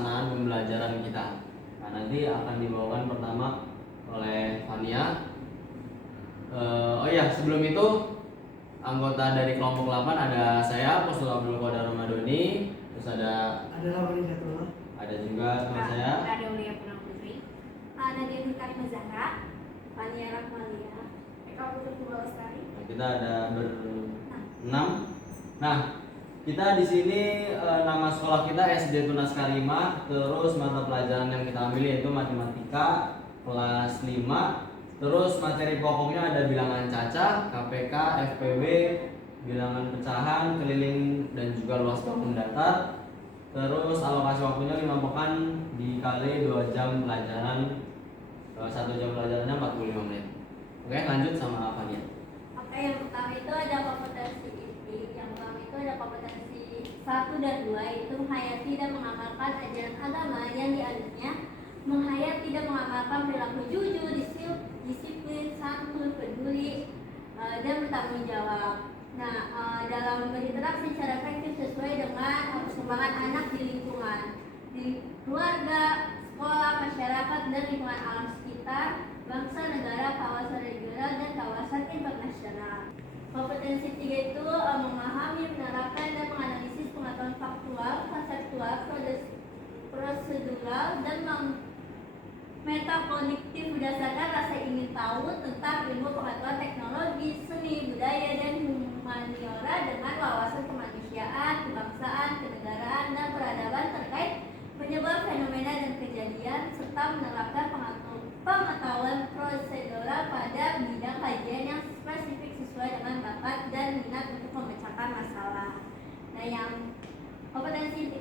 pelaksanaan pembelajaran kita. Nah, nanti akan dibawakan pertama oleh Fania. Oh iya, sebelum itu anggota dari kelompok 8 ada saya, Postul Abdul Qadar Ramadhani, terus ada Ramadhani, ada juga teman saya, ada Ulia Purnama Putri, ada Dewi Karimah Zahra, Fania Rahmalia, Eka Putri Lestari. Kita ada berenam. Nah, kita di sini nama sekolah kita SD Tunas Karimah. Terus mata pelajaran yang kita ambil yaitu matematika kelas 5. Terus materi pokoknya ada bilangan cacah, KPK, FPW, bilangan pecahan, keliling dan juga luas bangun datar. Terus alokasi waktunya 5 pekan dikali 2 jam pelajaran. 1 jam pelajarannya 45 menit. Oke, lanjut sama Fania. Oke, yang pertama itu ada kompetensi inti. Yang pertama itu ada kompetensi 1 dan 2, yaitu menghayati dan mengamalkan ajaran agama yang dianutnya, menghayati dan mengamalkan perilaku jujur, disiplin, santun, peduli, dan bertanggung jawab. Nah, dalam berinteraksi secara efektif sesuai dengan perkembangan anak di lingkungan, di keluarga, sekolah, masyarakat, dan lingkungan alam sekitar, bangsa, negara, kawasan regional, dan kawasan internasional. Kompetensi 3 itu memahami, menerapkan, dan menganalisis pengetahuan faktual, konseptual, prosedural, dan metakognitif berdasarkan rasa ingin tahu tentang ilmu pengetahuan teknologi, seni, budaya, dan humaniora dengan wawasan kemanusiaan, kebangsaan, kenegaraan, dan peradaban terkait penyebab fenomena dan kejadian, serta menerapkan pengetahuan prosedural pada bidang kajian yang spesifik sesuai dengan bakat dan minat untuk memecahkan masalah. Nah, yang kompetensi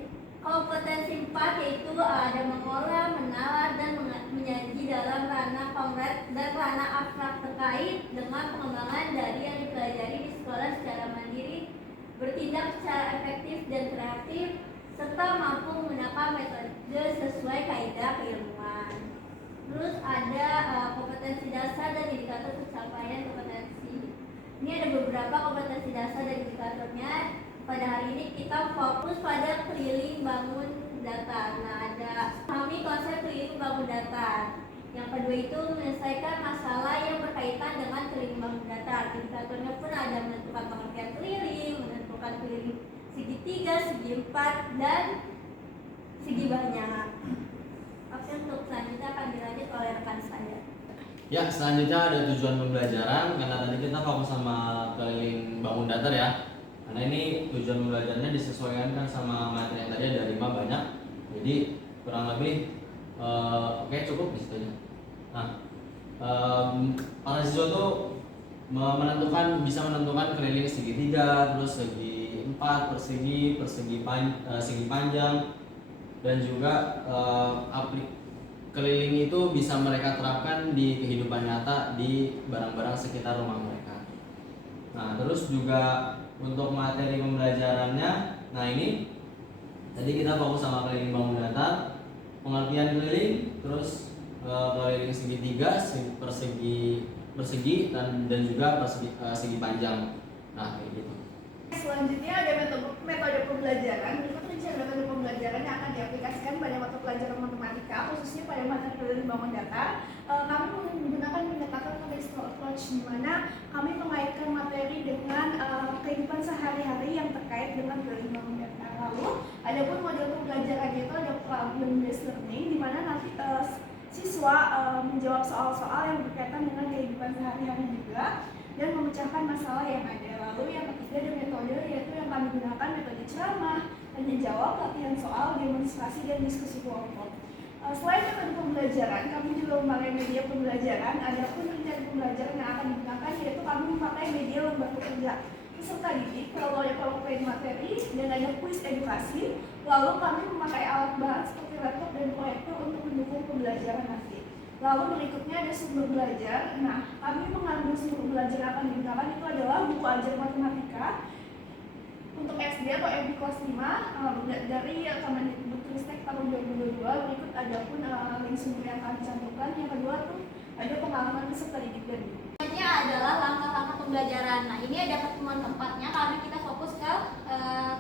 4 yaitu ada mengolah, menalar, dan menyaji dalam ranah konkret dan ranah abstrak terkait dengan pengembangan dari yang dipelajari di sekolah secara mandiri, bertindak secara efektif dan kreatif, serta mampu menggunakan metode sesuai kaidah keilmuan. Terus ada kompetensi dasar dan indikator pencapaian kompetensi. Ini ada beberapa kompetensi dasar dan indikatornya. Pada hari ini kita fokus pada keliling bangun datar. Nah, ada kami konsep keliling bangun datar. Yang kedua itu menyelesaikan masalah yang berkaitan dengan keliling bangun datar. Indikatornya pun ada menentukan pengertian keliling, menentukan keliling segitiga, segi 4, dan segi banyak. Oke, untuk selanjutnya akan dilanjut oleh rekan saya. Ya, selanjutnya ada tujuan pembelajaran. Karena tadi kita fokus sama keliling bangun datar ya. Karena ini tujuan pembelajarannya disesuaikan kan sama materi yang tadi ada 5 banyak. Jadi kurang lebih oke, cukup di situ aja. Nah, para siswa tuh bisa menentukan keliling segitiga, terus segi 4, persegi panjang, dan juga keliling itu bisa mereka terapkan di kehidupan nyata di barang-barang sekitar rumah mereka. Nah, terus juga untuk materi pembelajarannya, nah ini tadi kita fokus sama keliling bangun datar, pengertian keliling, terus keliling segitiga, persegi dan juga segi panjang. Nah, kayak gitu. Selanjutnya ada metode pembelajaran. Berikut rincian metode pembelajaran yang akan diaplikasikan pada mata pelajaran matematika, khususnya pada materi keliling bangun datar. Kami menggunakan pendekatan contextual approach, di mana kami mengaitkan materi dengan kehidupan sehari-hari yang terkait dengan keliling bangun datar. Lalu, adapun model pembelajarannya itu ada problem based learning, di mana nanti siswa menjawab soal-soal yang berkaitan dengan kehidupan sehari-hari juga dan memecahkan masalah yang ada. Lalu yang ketiga ada metode, yaitu yang kami gunakan metode ceramah, tanya jawab, latihan soal, demonstrasi, dan diskusi kelompok. Selain metode pembelajaran, kami juga memakai media pembelajaran. Adapun rencana pembelajaran yang akan digunakan yaitu kami memakai media lembar pekerja peserta didik, lalu ada kelompok materi, dan ada kuis edukasi. Lalu kami memakai alat bahan seperti laptop dan proyektor untuk mendukung pembelajaran nanti. Lalu berikutnya ada sumber belajar. Nah, kami mengambil sumber belajar yang akan digunakan itu adalah buku ajar matematika untuk SD atau SD kelas 5 dari Kemendikbudristek tahun 2022. Berikut ada pun link sumber yang akan dicantumkan. Yang kedua tuh ada pengalaman peserta didik dan Selanjutnya adalah langkah-langkah pembelajaran. Nah, ini ada pertemuan tempatnya karena kita fokus ke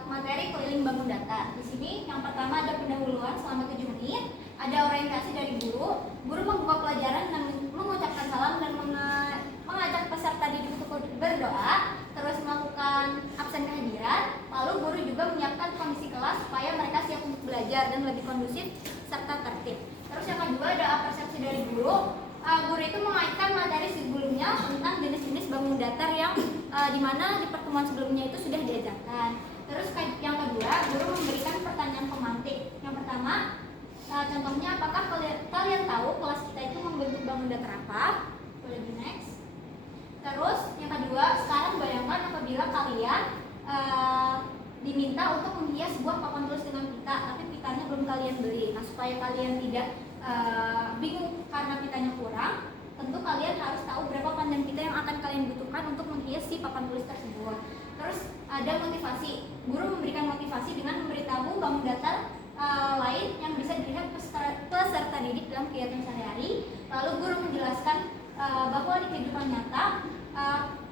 materi keliling bangun data. Di sini yang pertama ada pendahuluan selama 7 menit, ada orientasi dari guru. Guru membuka pelajaran dan mengucapkan salam dan mengajak peserta didik untuk berdoa, terus melakukan absen kehadiran. Lalu guru juga menyiapkan kondisi kelas supaya mereka siap untuk belajar dan lebih kondusif serta tertib. Terus yang kedua ada persepsi dari guru. Guru itu mengaitkan materi sebelumnya tentang jenis-jenis bangun datar yang dimana di pertemuan sebelumnya itu sudah diajarkan. Terus yang kedua, guru memberikan pertanyaan pemantik. Yang pertama, contohnya apakah kalian tahu kelas kita itu membentuk bangun datar apa? Boleh di next. Terus yang kedua, sekarang bayangkan apabila kalian diminta untuk menghias sebuah papan tulis dengan pita, tapi pitanya belum kalian beli. Nah, supaya kalian tidak bingung karena pitanya kurang, tentu kalian harus tahu berapa panjang pita yang akan kalian butuhkan untuk menghias si papan tulis tersebut. Terus ada motivasi. Guru memberikan motivasi dengan memberitahu bangun datar lain yang bisa dilihat peserta didik dalam kegiatan sehari-hari. Lalu guru menjelaskan bahwa di kehidupan nyata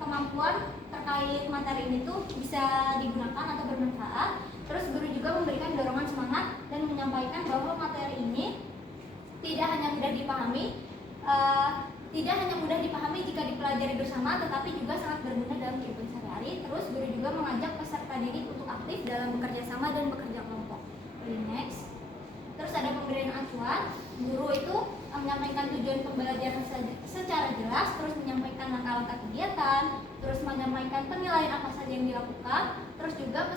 kemampuan terkait materi ini tuh bisa digunakan atau bermanfaat. Terus guru juga memberikan dorongan semangat dan menyampaikan bahwa materi ini tidak hanya mudah dipahami jika dipelajari bersama, tetapi juga sangat berguna dalam kehidupan sehari-hari. Terus guru juga mengajak peserta didik untuk aktif dalam bekerja sama dan bekerja kelompok. Next. Terus ada pemberian acuan. Guru itu menyampaikan tujuan pembelajaran secara jelas, terus menyampaikan langkah-langkah kegiatan, terus menyampaikan penilaian apa saja yang dilakukan, terus juga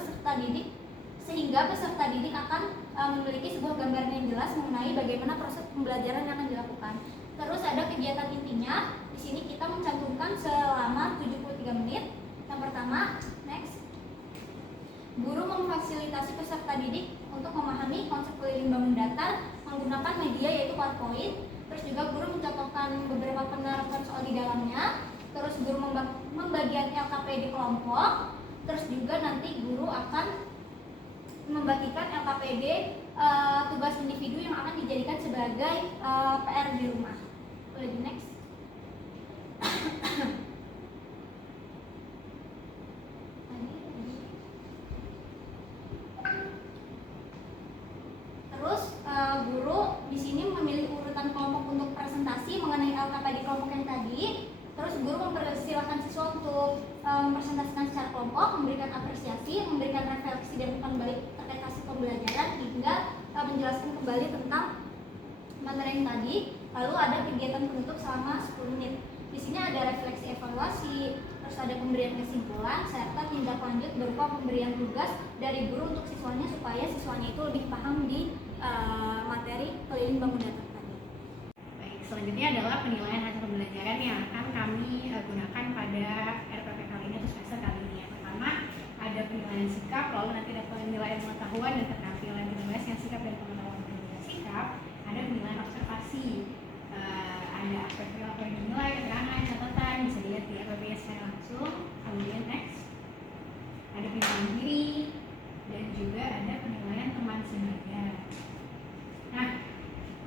sehingga peserta didik akan memiliki sebuah gambaran yang jelas mengenai bagaimana proses pembelajaran yang akan dilakukan. Terus ada kegiatan intinya. Di sini kita mencantumkan selama 73 menit. Yang pertama, next. Guru memfasilitasi peserta didik untuk memahami konsep keliling bangun datar menggunakan media yaitu PowerPoint. Terus juga guru mencontohkan beberapa penerapan soal di dalamnya. Terus guru membagikan LKP di kelompok. Terus juga nanti guru akan membagikan LKPD tugas individu yang akan dijadikan sebagai PR di rumah. Boleh di next. Terus guru di sini memilih urutan kelompok untuk presentasi mengenai LKPD kelompok yang tadi. Terus guru mempersilahkan siswa untuk mempresentasikan secara kelompok, memberikan apresiasi, memberikan refleksi dan umpan balik terkait hasil pembelajaran hingga menjelaskan kembali tentang materi yang tadi. Lalu ada kegiatan penutup selama 10 menit. Di sini ada refleksi evaluasi, terus ada pemberian kesimpulan serta tindak lanjut berupa pemberian tugas dari guru untuk siswanya supaya siswanya itu lebih paham di materi keliling bangun datar tadi. Baik, selanjutnya adalah penilaian hasil pembelajaran yang akan kami gunakan pada RPP kali ini atau semester kali ini. Yang pertama ada penilaian sikap, lalu nanti ada penilaian pengetahuan dan keterampilan. Penilaian sikap dan pengetahuan penilaian sikap, ada penilaian observasi, ada aspek perilaku yang dinilai, keterangan, catatan, bisa dilihat di RPP secara langsung. Kemudian next ada penilaian diri dan juga ada penilaian teman sebaya. Nah,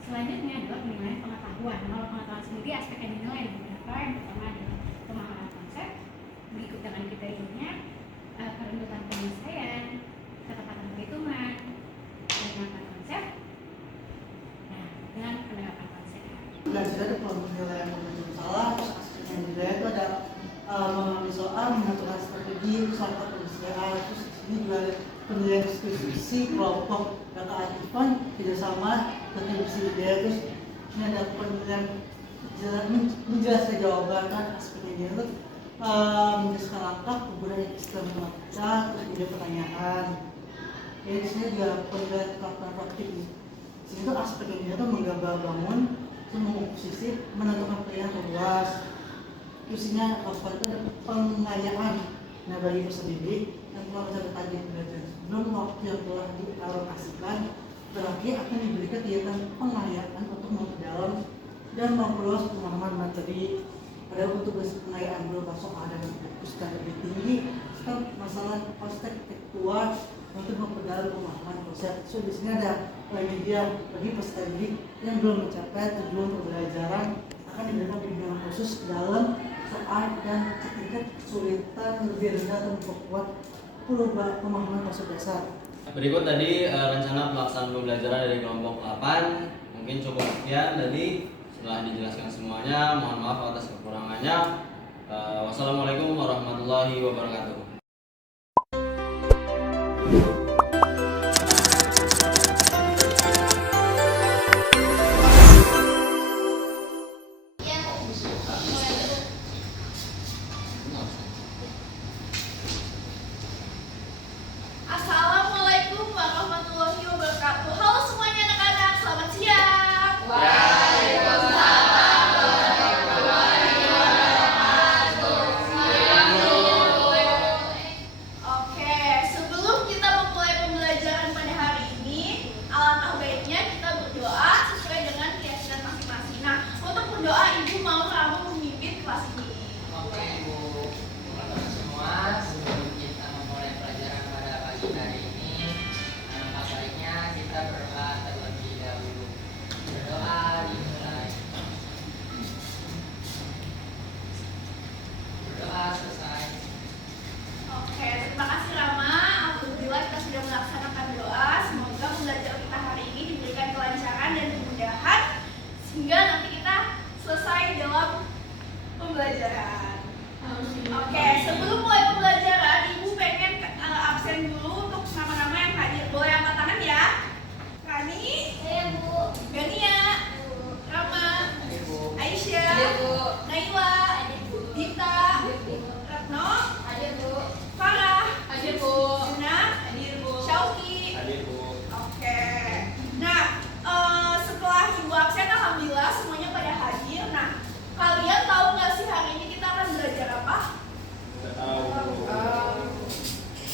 selanjutnya adalah penilaian pengetahuan. Kalau pengetahuan sendiri aspek yang dinilai ada beberapa. Yang pertama adalah pemahaman konsep, berikut dengan kriterianya, kerendutan penyelesaian, ketepatan perhitungan, penerapan konsep, nah dengan penerapan konsep. Belajar ada penilaian pembelajaran salah, terus aspek yang dinilai itu ada mengambil soal, menentukan strategi, serta penyelesaian. Terus ini juga ada penilaian diskusi kelompok, data aktifan, kerjasama, kontribusi ide. Terus ini ada penilaian menjelaskan jawaban kan aspeknya itu menjelaskan langkah kemudian istilah membaca, terus kemudian pertanyaan. Jadi di sini juga penilaian kelakuan praktik. Di sini tuh aspek yang dia tuh menggambar bangun, mengoposisi, menentukan pilihan luas. Isinya apa itu ada pengayaan. Nah bagi peserta didik yang telah mencatat target pembelajaran sebelum waktu yang telah dialokasikan, terakhir akan diberikan kegiatan pengayaan untuk memperdalam dan memperluas pemahaman materi. Padahal untuk pengayaan berupa soal dan fokus dan lebih tinggi, serta masalah konseptual untuk memperdalam pemahaman konsep. So di sini ada media bagi peserta didik yang belum mencapai tujuan pembelajaran akan diberikan bimbingan khusus dalam soal dan tingkat kesulitan lebih rendah dan memperkuat perlu pemahaman konsep dasar. Berikut tadi rencana pelaksanaan pembelajaran dari kelompok 8. Mungkin cukup sekian tadi. Setelah dijelaskan semuanya, mohon maaf atas kekurangannya. Wassalamualaikum warahmatullahi wabarakatuh. Assalamualaikum warahmatullahi wabarakatuh. Halo semuanya anak-anak, selamat siang. Oke, sebelum kita memulai pembelajaran pada hari ini, alangkah baiknya kita berdoa sesuai dengan keyakinan masing-masing. Nah, untuk berdoa, Ibu mau kamu memimpin kelas ini. Oke Ibu, teman-teman semua, sebelum kita memulai pelajaran pada pagi hari ini, alangkah baiknya kita berdoa terlebih dahulu. Berdoa dimulai. Berdoa selesai. Oke, terima kasih Rama. Alhamdulillah kita sudah melaksanakan doa. Semoga pembelajaran kita hari ini diberikan kelancaran dan kemudahan sehingga nanti kita selesai dalam pembelajaran. Oke, sebelum mulai pembelajaran, Ibu pengen absen dulu untuk nama-nama yang hadir. Boleh angkat tangan ya? Rani, Bu. Gania, Rama, Ibu. Aisyah, Naila, Dita, Retno, Farah, Juna, Syauki. Oke. Nah, setelah Ibu absen, alhamdulillah semuanya pada hadir. Nah, kalian tahu nggak sih hari ini kita akan belajar apa?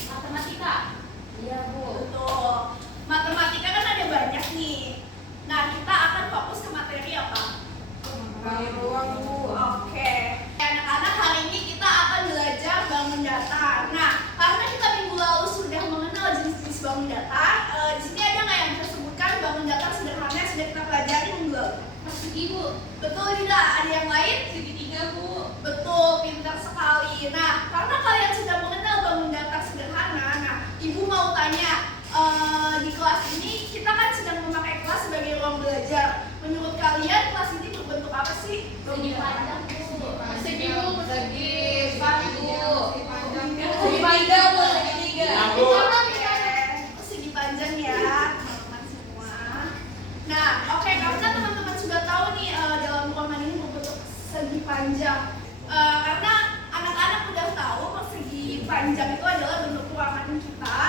Matematika. Iya, Bu. Betul. Matematika kan ada banyak nih. Nah, kita akan fokus ke materi apa? Oke. Anak-anak, hari ini kita akan belajar bangun datar. Nah, karena kita minggu lalu sudah mengenal jenis-jenis bangun datar, di sini ada nggak yang bisa sebutkan bangun datar sederhana yang sudah kita pelajari minggu lalu? Persegi, Bu. Betul tidak? Ada yang lain? Segitiga, Bu. Betul, pintar sekali. Nah, karena kalian sudah mengenal bangun datar sederhana, nah, Ibu mau tanya, di kelas ini kita kan sedang memakai kelas sebagai ruang belajar. Menurut kalian kelas ini berbentuk apa sih? Segi panjang, Bu. Persegi, Bu. Persegi, Bu. Segi panjang, Bu. Segitiga. Bu. Persegi panjang ya, teman-teman semua. Nah, oke, karena teman-teman sudah tahu nih dalam ruangan ini berbentuk segi panjang. Karena anak-anak udah tahu persegi panjang itu adalah bentuk ruangan kita.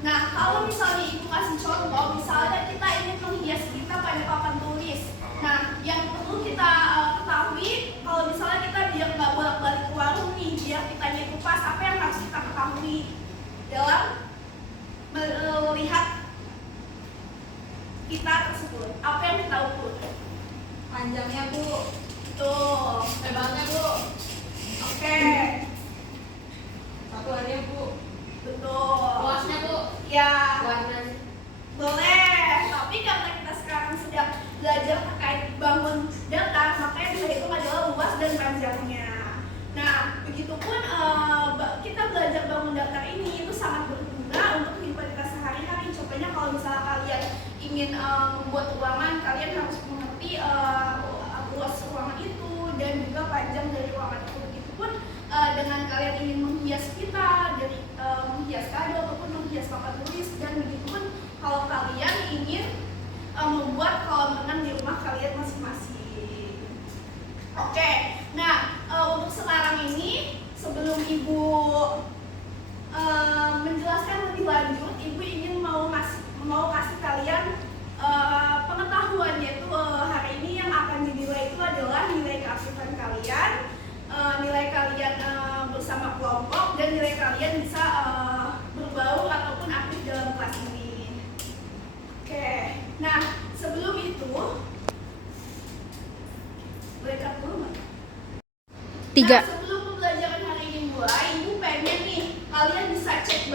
Nah, kalau misalnya Ibu kasih contoh, misalnya kita ingin menghias kita pada papan tulis. Nah, yang perlu kita ketahui, kalau misalnya kita biar nggak bolak-balik ke warung nih, biar kitanya itu pas, apa yang harus kita ketahui dalam melihat kita tersebut? Apa yang kita ukur? Panjangnya, Bu. Tuh, Lebarnya, Bu. oke, Satuannya, Bu. betul. Luasnya, Bu. Ya. Warnanya. Boleh, tapi karena kita sekarang sedang belajar terkait bangun datar, makanya bisa dihitung adalah luas dan panjangnya. Nah, begitupun kita belajar bangun datar ini itu sangat berguna untuk kehidupan kita sehari-hari. Contohnya kalau misalnya kalian ingin membuat ruangan, kalian harus mengerti luas ruangan itu dan juga panjang dari ruangan itu. Begitupun dengan kalian ingin menghias kita, dari menghias kado ataupun menghias papan tulis, dan begitupun kalau kalian ingin membuat kolam renang di rumah kalian masing-masing. Oke, nah untuk sekarang ini sebelum Ibu menjelaskan lebih lanjut, Ibu ingin mau kasih kalian pengetahuan, yaitu hari ini yang akan dinilai itu adalah nilai keaktifan kalian, nilai kalian bersama kelompok, dan nilai kalian bisa berbaur ataupun aktif dalam kelas ini. Oke, nah sebelum itu boleh cut dulu nggak? 3. Nah, sebelum pembelajaran hari ini mulai, Ibu pengen nih kalian bisa cek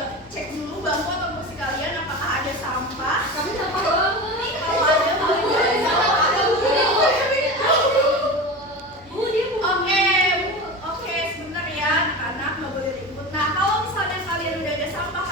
dulu bangku atau kursi kalian apakah ada sampah. Kami sampah doang, Bu. Kalau ada kalian Oke, sebentar ya anak-anak, nggak boleh ribut. Nah, kalau misalnya kalian udah ada sampah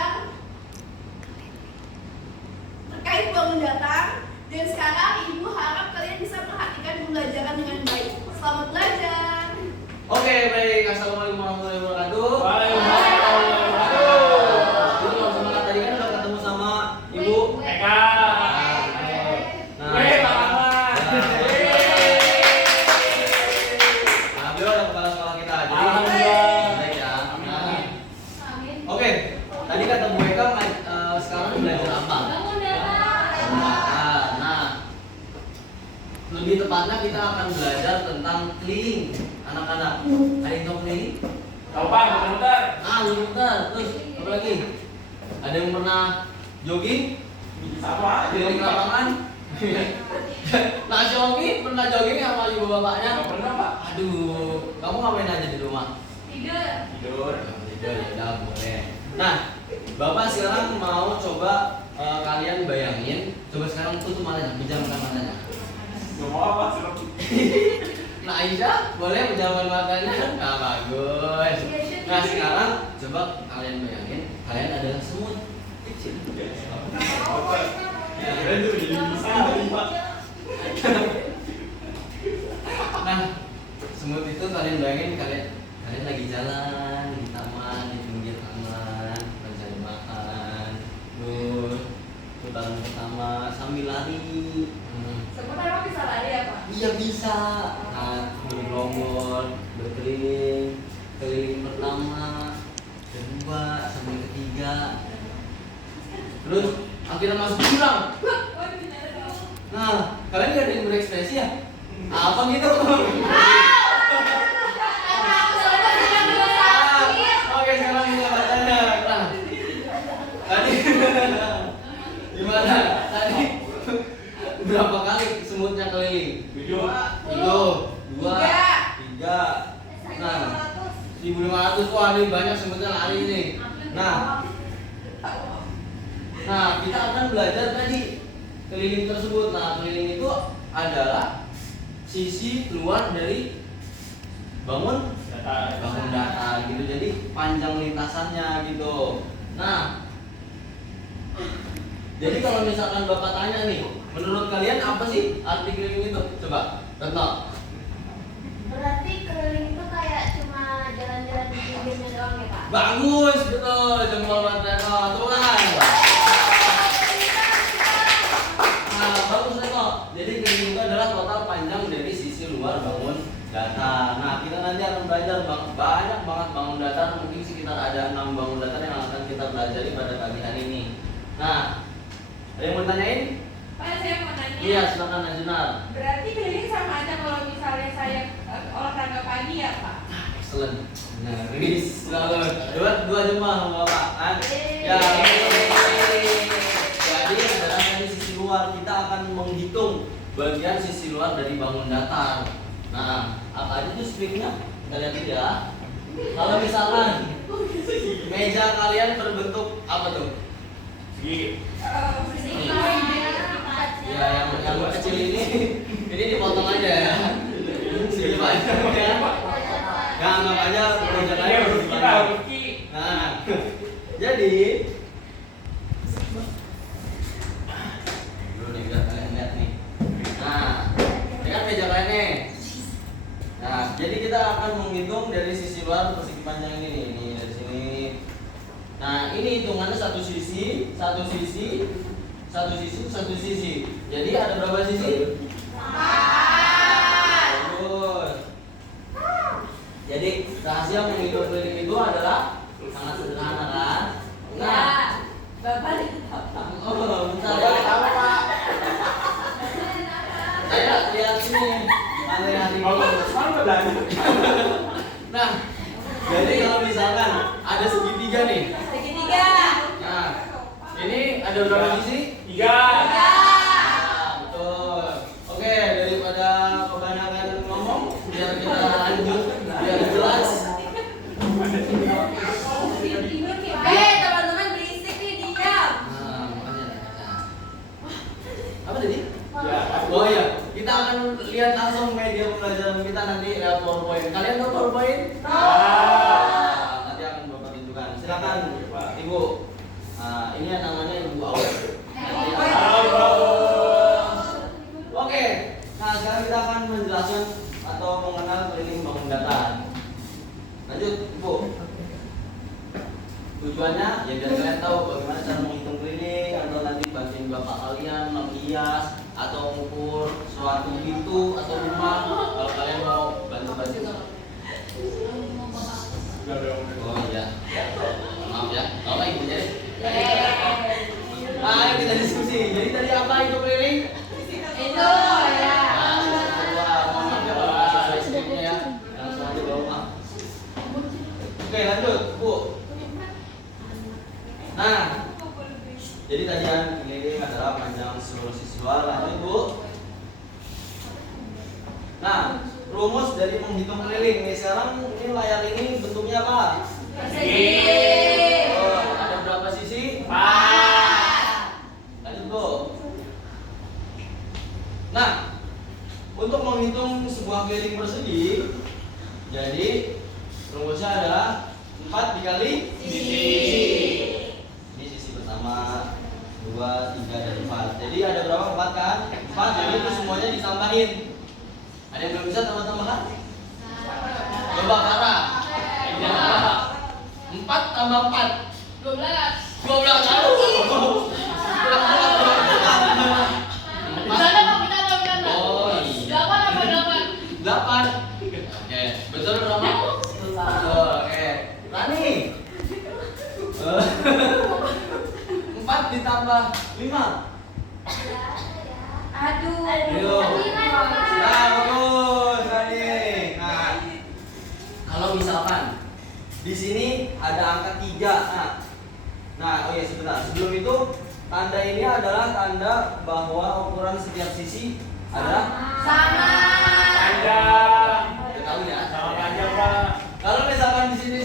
tentang terkait bangun datar. Dan sekarang Ibu harap kalian bisa perhatikan pembelajaran dengan baik. Selamat belajar. Oke, baik. Assalamualaikum warahmatullahi wabarakatuh. Jadi kalau semangat tadi kan udah ketemu sama Ibu Eka. Nah, beliau adalah kepala sekolah kita. Jadi baik ya. Nah, oke. Tadi kata Bu Eka sekarang belajar apa? Nah, lebih tepatnya kita akan belajar tentang keliling anak-anak. Ada yang tahu keliling? Tahu Pak, muter-muter. Muter. Terus apa lagi? Ada yang pernah jogging? Sama. Keliling lapangan? Nah, jogging pernah jogging sama ibu bapaknya? Nggak pernah Pak. Aduh, kamu ngapain aja di rumah? Tidur. Tidur ya udah boleh. Nah, Bapak sekarang mau coba kalian bayangin. Coba sekarang tutup matanya, pejamkan matanya. Gak mau apa? Nah, Aisyah boleh pejamkan matanya. Nah, bagus. Nah, sekarang coba kalian bayangin, kalian adalah semut kecil. Nah, semut itu kalian bayangin kalian lagi jalan di taman, di pinggir taman, mencari makan, terus putaran pertama sambil lari. Semut emang bisa lari ya Pak? Iya bisa. Nah, bergerombol, berkeliling, keliling pertama, kedua, sampai ketiga. Terus akhirnya masuk jurang. Nah, kalian gak ada yang berekspresi ya? Apa gitu? Oke, sekarang kita bacanya. Nah, tadi gimana? Tadi berapa kali semutnya keliling? 2, 3. Nah, 1.500. Wah, ini banyak semutnya lari nih. Nah, kita akan belajar tadi keliling tersebut. Nah, keliling itu adalah sisi keluar dari bangun datar gitu. Jadi panjang lintasannya gitu. Nah, jadi kalau misalkan Bapak tanya nih, menurut kalian apa sih arti keliling itu? Coba, Retno. Berarti keliling itu kayak cuma jalan-jalan di pinggirnya doang ya Pak? Bagus, betul. Jempol buat Retno. Tuhan. Nah, bagus Retno. Jadi keliling itu adalah total panjang dari sisi luar bangun datar. Nah, kita nanti akan belajar banyak banget bangun datar. Mungkin sekitar ada 6 bangun datar yang akan kita pelajari pada pagi hari ini. Nah, ada yang mau tanyain? Pak, saya mau nanya. Iya, silakan Najunal. Berarti keliling sama aja kalau misalnya saya olahraga pagi ya, Pak? Excellent. Nah, rilis selalu. Dua jemaah sama Bapak. Kan? Ya. Jadi adalah dari sisi luar kita akan menghitung bagian sisi luar dari bangun datar. Nah, apa aja tuh speknya? Kita lihat dulu ya. Kalau misalkan meja kalian berbentuk apa tuh? Ya, yang kecil ini dipotong aja ya. Segi panjang ya. Ya, anggap aja pekerjaannya harus dibantu. Nah, jadi dulu nih biar kalian lihat nih. Nah, ini kan meja kalian nih. Nah, jadi kita akan menghitung dari sisi luar persegi panjang ini nih. Ini dari sini. Nah, ini hitungannya satu sisi. Jadi ada berapa sisi? 4. Bagus. Jadi rahasia menghitung keliling itu adalah sangat sederhana kan? Nah, Bapak ditapa. bentar ya. Pak. Saya lihat sini. Nah, jadi kalau misalkan ada segitiga nih. Nah, ini ada berapa sisi? 3. Nah, betul. Oke, daripada kebanyakan ngomong, biar kita lanjut, biar jelas. Teman-teman berisik nih, diam. Nah, makanya. Apa tadi? Ya. Oh iya, kita akan lihat langsung media pembelajaran kita nanti lewat PowerPoint. Kalian tahu PowerPoint? Nah, nanti akan Bapak tunjukkan. Silakan, Ibu. Nah, ini yang namanya Ibu Aul. Oke, nah sekarang kita akan menjelaskan atau mengenal keliling bangun datar. Lanjut, Ibu. Tujuannya ya biar kalian tahu bagaimana cara menghitung keliling atau nanti bantuin bapak kalian menghias atau mengukur suatu pintu atau rumah kalau kalian mau bantu-bantu. Oh iya, maaf ya. Kalau ibu jadi. Ayo kita diskusi. Jadi tadi apa itu keliling? Itu ya. Oke lanjut Bu. Nah, jadi tadi yang keliling adalah panjang seluruh siswa. Lanjut Bu. Nah, rumus dari menghitung keliling nih sekarang ini layar ini bentuknya apa? Persegi. Oh, ada berapa sisi? 4. Lanjut Bu. Nah, untuk menghitung sebuah keliling persegi, jadi rumusnya adalah 4 dikali Sisi. Ini sisi pertama, 2, 3, dan 4. Jadi ada berapa? 4 kan? 4, jadi itu semuanya ditambahin. Ada yang belum bisa tambah-tambahan? Coba Kara. 4 tambah 4 12. 12 aduh. Berapa? Berapa? Oh iya. 8 apa 8? 8. Oke, betul berapa? Betul. Oke. Rani. 4 ditambah 5. Aduh. Ayo. Nah, bagus Rani. Nah, kalau misalkan di sini ada angka 3. Nah, oh ya sebentar. Sebelum itu, tanda ini adalah tanda bahwa ukuran setiap sisi adalah Sama. panjang. Kita tahu ya. Sama panjang Pak. Kalau misalkan di sini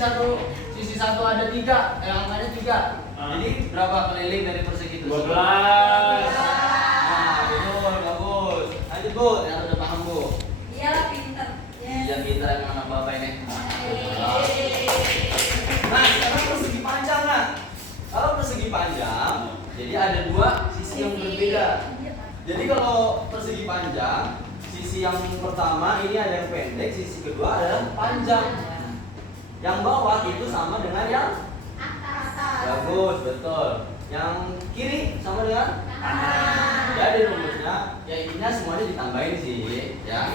sisi satu ada 3, angkanya 3. Jadi berapa keliling dari persegi itu? 12. Nah, betul, bagus. Lanjut Bu, yang udah paham Bu. Iyalah pinter. Iya pintar emang anak bapak ini. Nah, sekarang persegi panjang nah. Kalau persegi panjang, jadi ada 2 sisi yang berbeda. Jadi kalau persegi panjang, sisi yang pertama ini ada yang pendek, sisi kedua adalah panjang. Yang bawah itu sama dengan yang bagus, betul. Yang kiri sama dengan jadi rumusnya, ya intinya semuanya ditambahin sih, ya.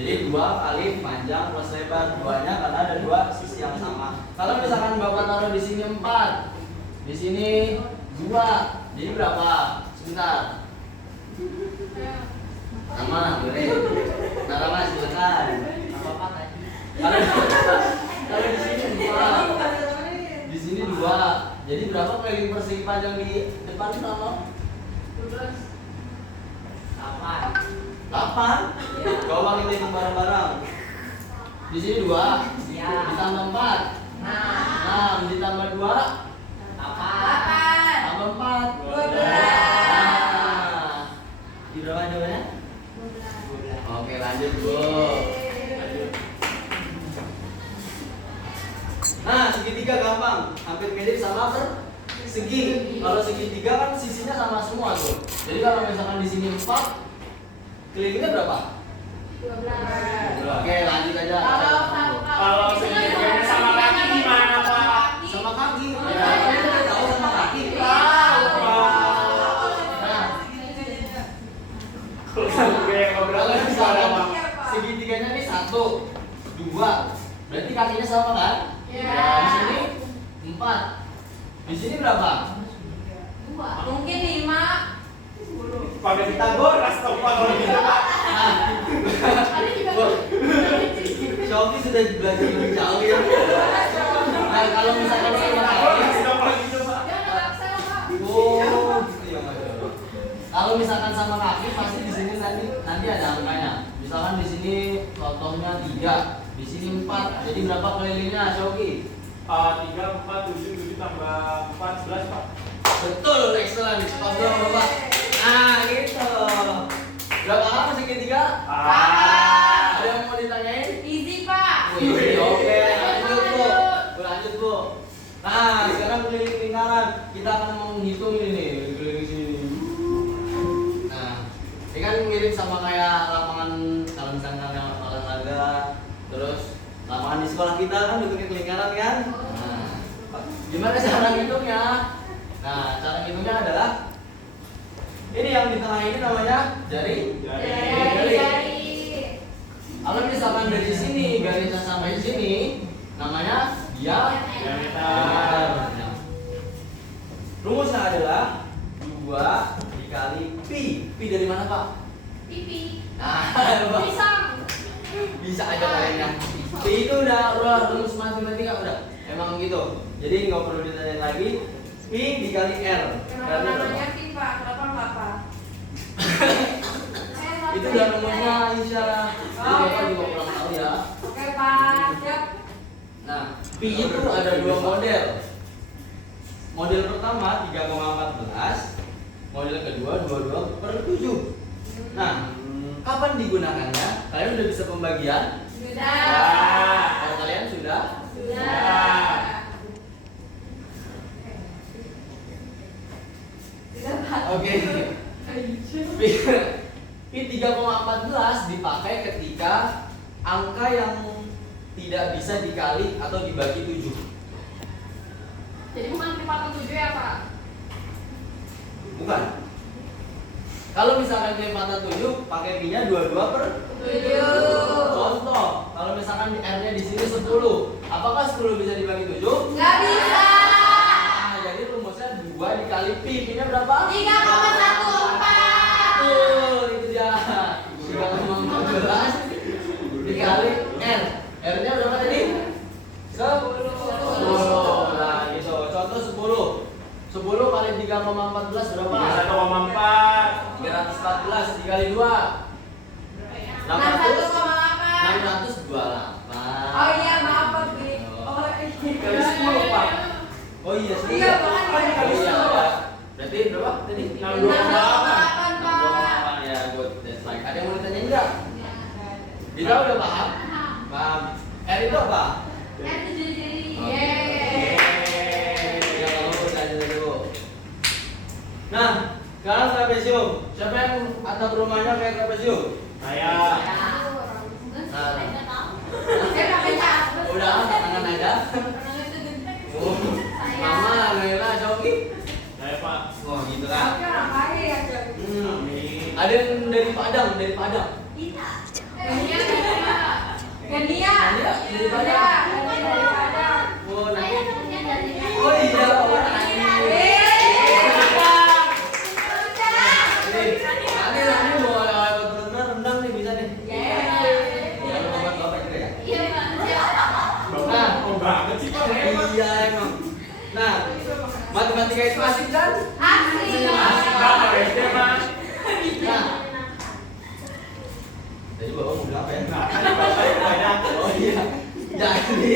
Jadi 2 kali panjang plus lebar, 2-nya karena ada 2 sisi yang sama. Kalau misalkan bapak taruh di sini 4, di sini 2, jadi berapa? Sebentar. Sama, boleh. Nara Mas, silakan. Bapak tadi. Kalau di sini 2, di sini 2. Jadi berapa keliling persegi panjang di depan sama? 8. Coba kita hitung bareng-bareng. Di sini 2, ditambah 4, 6, ditambah 2, 8. tambah 4, 12. Nah, di berapa jawabannya? Oke, lanjut Bu. Nah, segitiga gampang, hampir mirip sama persegi. Kalau segitiga kan sisinya sama semua tuh. Jadi kalau misalkan di sini 4, kelilingnya berapa? 12. Oke, lanjut aja. Kalau segitiganya sama kaki gimana Pak? Sama kaki. Ya, kalian tahu sama kaki. Tahu Pak. Nah, Kalau segitiga yang kalau berapa misalkan Pak? segitiganya nih 1, 2, berarti kakinya sama kan? Ya. Di sini 4. Di sini berapa? Mungkin 5. Pakai Pitagoras toh Pak kalau gitu Pak. Nah, Shoki sudah belajar lebih jauh ya. Nah, kalau misalkan sama kaki, Sudah kalau gitu Pak. oh, gitu ya Mas. Kalau misalkan sama kaki pasti di sini nanti ada angkanya. Misalkan di sini contohnya 3, di sini 4. Jadi berapa kelilingnya, Shoki? 3, 4, 7 tambah 4, 11 Pak. Betul, excellent. Pas Bapak. Nah, gitu. Berapa lama segitiga? Ada yang mau ditanyain? Easy Pak. Wih, oke, lanjut Bu. Lanjut Bu. Nah, sekarang keliling lingkaran. Kita akan menghitung ini nih, keliling sini. Nah, ini kan mirip sama kayak lapangan kalau misalnya kalian olahraga, terus lapangan di sekolah kita kan bentuknya lingkaran kan? Nah, gimana cara ngitungnya? Nah, cara ngitungnya adalah ini yang di tengah ini namanya jari. Kalau misalkan dari sini garisnya sampai sini namanya diameter. Rumusnya adalah 2 dikali pi. Pi dari mana, Pak? Pipi. Nah, Pisang. bisa aja kalian ya. Pi itu udah rumus matematika udah. Emang gitu. Jadi nggak perlu ditanya lagi. Pi dikali R. Kenapa Karena namanya Pi, Pak? Kenapa nggak Pak? itu udah rumusnya Aisyah. Jadi Bapak juga kurang tahu ya. Oke Pak, siap. Nah, pi itu ada 2 model. Model pertama 3,14, model kedua 22/7. Nah, kapan digunakannya? Kalian udah bisa pembagian? Sudah. Kalau kalian sudah? Sudah. Oke. Pi 3,14 dipakai ketika angka yang tidak bisa dikali atau dibagi 7. Jadi bukan kelipatan 7 ya Pak? Bukan. Kalau misalkan kelipatan 7, pakai pi-nya 22/7. Contoh, kalau misalkan R-nya di sini 10, apakah 10 bisa dibagi 7? Nggak bisa. Nah, jadi rumusnya 2 dikali pi. Pi-nya berapa? 3,14. Tuh, itu dia. 3,14 dikali R. R-nya berapa tadi? 10. Nah, gitu. Contoh 10 kali 3,14 berapa? 1,4. 314 dikali 2. 628. Oh iya, maaf Pak. Oh Kali 10, Pak. Oh iya, 10. Iya, Pak. Oh iya, Pak. Berarti berapa tadi? 6,8 Pak. 6,8 ya, good. That's right. Ada yang mau ditanya enggak? Kita udah paham? Paham. R itu apa? Yeay. Ya, kalau udah aja dulu. Nah, sekarang trapesium. Siapa yang atap rumahnya kayak trapesium? Saya. Nah, Saya nggak bisa. udah tangan aja. Oh, Mama, Lela, Coki. Saya Pak. Oh, gitu kan. Oke, orang kaya ya Cok. Amin. Ada yang dari Padang, dari Padang. Gania. Gania, dari Padang. Gania dari Padang. Oh, nanti. Oh iya, oh nanti. Nanti mau benar-benar rendang nih bisa nih. Jangan lupa buat bapak juga ya. Bapak kok banget sih Pak? Iya emang. Nah, matematika itu asik kan? Asik. Bapak SD Mas. Nah, tadi bapak mau bilang apa ya? Nah, tadi Bapak banyak. Oh iya. Jadi,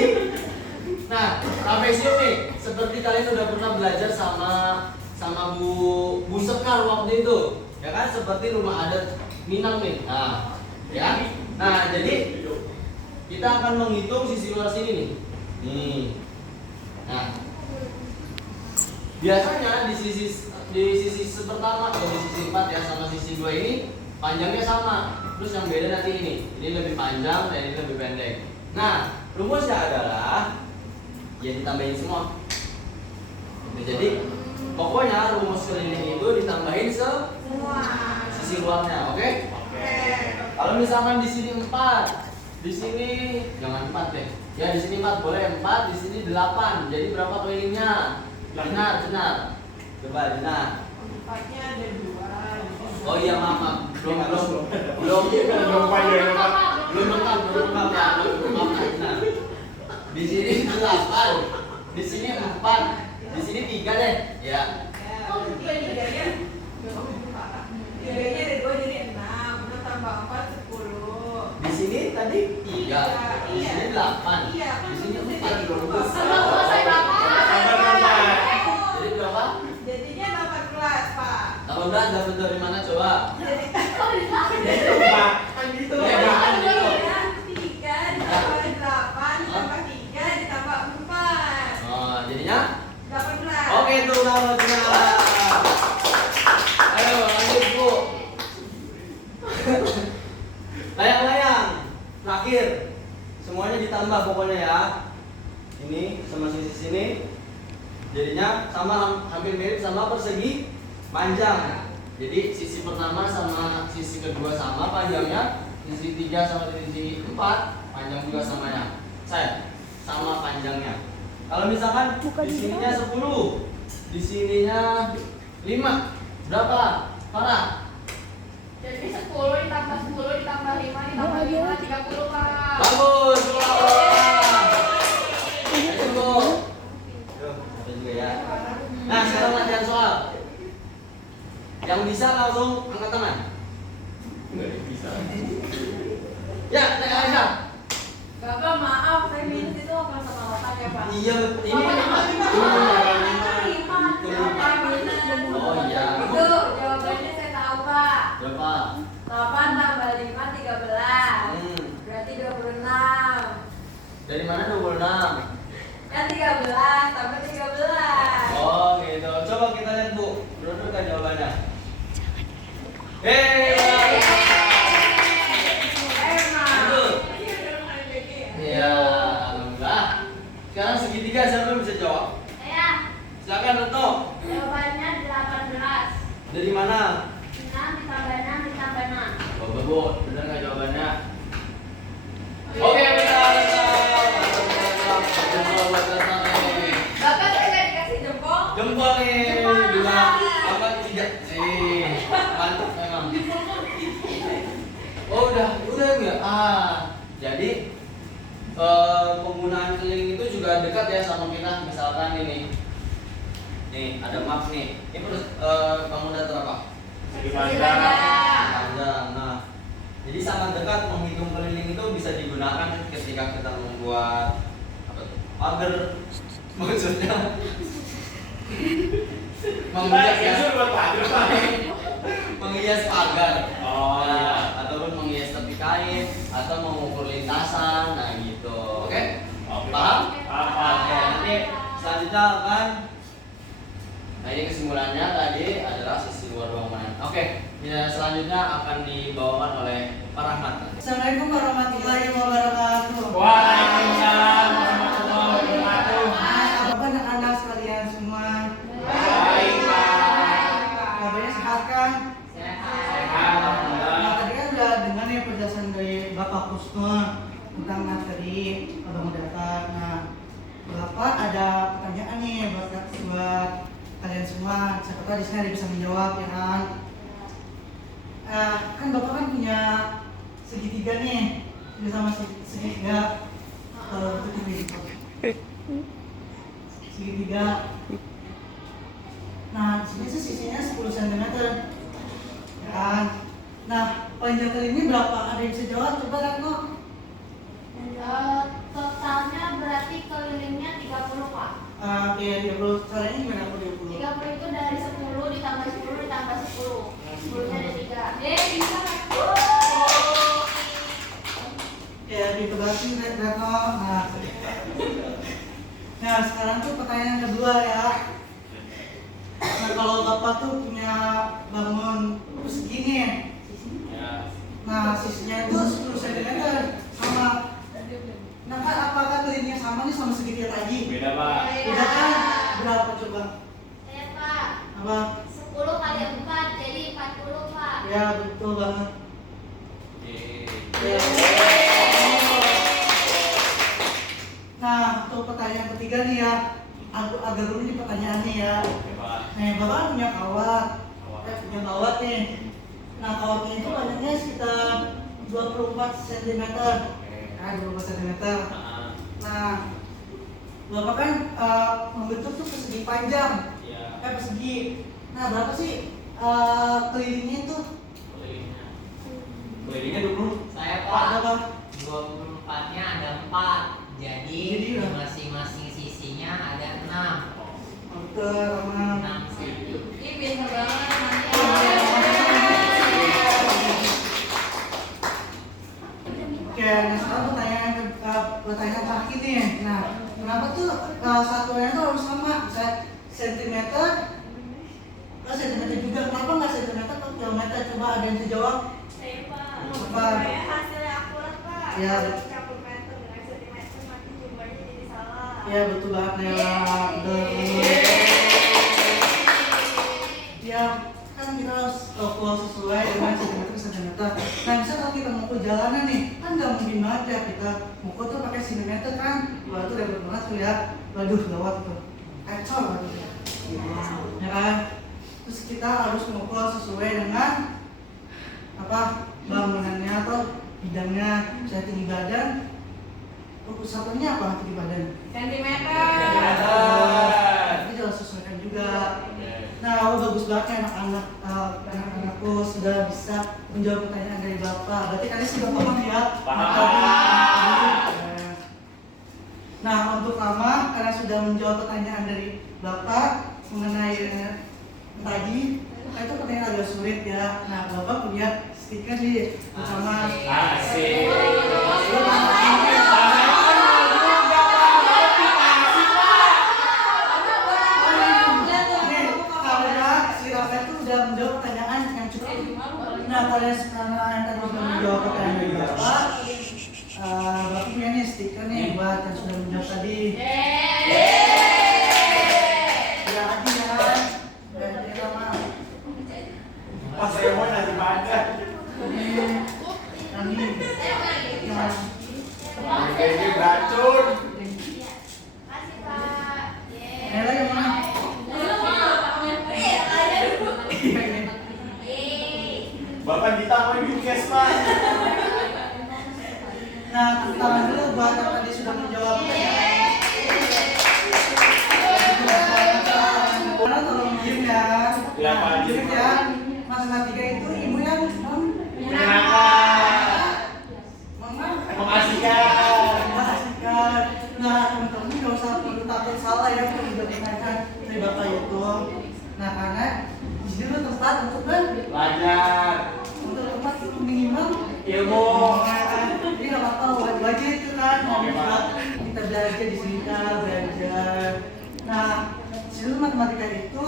nah, trapesium nih, seperti kalian udah pernah belajar sama Bu Sekar waktu itu, ya kan? Seperti rumah adat Minang nih. Nah, ya. Nah, jadi kita akan menghitung sisi luar sini nih. Nih. Nah, biasanya di sisi pertama, di sisi 4 ya sama sisi 2 ini panjangnya sama. Terus yang beda nanti ini. Ini lebih panjang dan ini lebih pendek. Nah, rumusnya adalah ya ditambahin semua. Jadi pokoknya rumus keliling itu ditambahin Semua. sisi luarnya, oke? Oke. Kalau misalkan di sini 4, di sini jangan 4 deh. Ya di sini 4 boleh 4, di sini 8. Jadi berapa kelilingnya? Benar. Coba benar. Empatnya ada 2. Oh iya maaf. Belum Belum panjang ya Pak. belum lengkap ya. Nah, di sini 8, di sini 4, di sini 3 deh. Ya. Oh, tiganya ada 2 jadi 6. 6 tambah 4 10. Di sini tadi 3, di sini 8, Iya, di sini 4. Selesai Bapak. Jadi berapa? Jadinya 18 Pak. 18 dapat dari mana coba? Jadi Itu Pak. Kan gitu Ya, Pak. kan gitu. 3 ditambah 8 ditambah 3 ditambah 4. Oh, jadinya? 18. Oke, hampir mirip sama persegi panjang. Jadi sisi pertama sama sisi kedua sama panjangnya, sisi 3 sama sisi 4 panjang juga samanya. Sama panjangnya. Kalau misalkan di sininya 10, di sininya 5, berapa? Farah? Jadi 10 ditambah 10 ditambah 5 ditambah 5 30 Pak. Bagus, cukup. Ada juga ya. Nah, sekarang latihan soal. Yang bisa langsung angkat tangan. Enggak bisa. Ya, Aisyah. Bapak maaf, saya minus itu apa sama otak ya Pak? Iya, ini Oh iya. Itu jawabannya saya tahu Pak. Berapa? 8 tambah 5 13. Berarti 26. Dari mana 26? Kan 13 tambah 13. Oh gitu. Coba kita lihat Bu. Menurut kan jawabannya. Betul. Iya, alhamdulillah. Sekarang segitiga siapa yang bisa jawab? Saya. Silakan Retno. Jawabannya 18. Dari mana? 6 ditambah 6 ditambah 6. Coba Bu, benar nggak jawabannya? Oke, benar. Bapak saya nggak dikasih jempol. Jempol nih, Jempol. dua, apa tiga sih, mantap memang. Oh udah ya. Jadi penggunaan keliling itu juga dekat ya sama kita. Misalkan ini, nih ada map nih. Ini kamu data apa? Segi panjang. Panjang. Nah, jadi sangat dekat menghitung keliling itu bisa digunakan ketika kita membuat apa tuh? Pagar, maksudnya menghias ya, menghias pagar. Oh iya. Ataupun menghias tepi kain atau mengukur lintasan, nah gitu. Oke? Paham? Paham. Oke, nanti selanjutnya akan nah ini kesimpulannya tadi adalah sisi luar bangunan. Oke, ya, selanjutnya akan dibawakan oleh Pak Rahmat. Assalamualaikum warahmatullahi wabarakatuh. Waalaikumsalam warahmatullahi wabarakatuh. Apa anak-anak sekalian semua? Baik, Pak. Kabarnya sehat kan? Sehat, alhamdulillah. Nah, tadi kan udah dengar nih penjelasan dari Bapak Kusno tentang materi bangun data. Nah, Bapak ada pertanyaan nih buat kalian semua. Siapa tahu di sini ada yang bisa menjawab ya kan? Kan Bapak kan punya segitiga nih, ini sama segitiga. Segitiga. Nah, di sini sih sisinya 10 cm. Ya kan? Nah, panjang kelilingnya berapa? Ada yang bisa jawab? Coba Ratno. Totalnya berarti kelilingnya 30 Pak. Oke, 30. Caranya gimana aku 30? 30 itu dari 10 ditambah 10 ditambah 10. 10-nya ada 3. Bisa. Ya, ditebasin Ratno. Nah, sekarang tuh pertanyaan kedua ya. Nah, kalau Bapak tuh punya bangun persegi nih. Nah, sisinya itu 10 cm sama. Nah, kan apakah kelilingnya sama nih sama segitiga tadi? Beda, Pak. Beda kan? Berapa coba? Saya Pak. Apa? 10 kali 4 jadi 40 Pak. Ya, betul banget. Nah, untuk pertanyaan ketiga nih ya. Agak rumit nih pertanyaannya ya. Nah, Bapak punya kawat. Punya kawat nih. Nah, kawatnya itu panjangnya sekitar 24 cm. Nah, 24 cm. Nah, Bapak kan membentuk tuh persegi panjang. Persegi. Nah, berapa sih kelilingnya itu? Kelilingnya 20. Saya Berapa? Pak, 24-nya ada 4. Jadi Jadi, di masing-masing sisinya ada 6. Oke, Rahman. 6 cm. Ih, pinter banget. Oke, nah sekarang pertanyaan terakhir nih. Nah, kenapa tuh satuannya tuh harus sama? Bisa sentimeter, sentimeter juga. Kenapa nggak sentimeter atau kilometer? Coba ada yang bisa jawab? Saya Pak. Apa? Supaya hasilnya akurat Pak. Ya. Kalau campur meter dengan sentimeter nanti jumlahnya jadi salah. Ya betul banget Nela. ya kan kita harus ukur sesuai dengan cm cm. Nah misalnya kalau kita mengukur jalanan nih, kan nggak mungkin banget ya kita mengukur tuh pakai cm kan. Wah itu ribet banget tuh ya. Waduh gawat tuh, kacau banget ya. Ya kan? Terus kita harus mengukur sesuai dengan apa bangunannya atau bidangnya, misalnya tinggi badan. Ukur satunya apa tinggi badan? Sentimeter. Itu juga sesuaikan juga. Nah, bagus banget anak-anak anak-anakku sudah bisa menjawab pertanyaan dari Bapak. Berarti kalian sudah paham ya? Nah, untuk Rama karena sudah menjawab pertanyaan dari Bapak mengenai tadi, itu pertanyaan agak sulit ya. Nah, Bapak punya stiker nih bersama. Asik. Menjawab pertanyaan yang cukup. Nah, kalian sekarang yang tadi sudah menjawab pertanyaan dari Bapak, Bapak punya nih stiker nih buat yang sudah menjawab tadi. Ya, lagi ya kan? Dan lama. Pas saya mau nanti pada. Kami. Ini beracun. Nela yang mana? Bapak ditambah Yukes Pak. Nah, tepuk tangan dulu buat yang tadi sudah menjawab pertanyaan. Mana tolong diem ya. Ya, Pak. Diem ya. Matematika itu ibu yang Menyenangkan. Mama Mengasihkan. mengasihkan. Nah, teman-teman nggak usah perlu takut salah ya kalau udah pertanyaan dari Bapak itu. Nah, karena di sini tuh tempat untuk Belajar. untuk tempat untuk minimal Ilmu. Jadi nggak apa-apa, wajib itu kan. Kita belajar di sini kan, belajar. Nah, seluruh matematika itu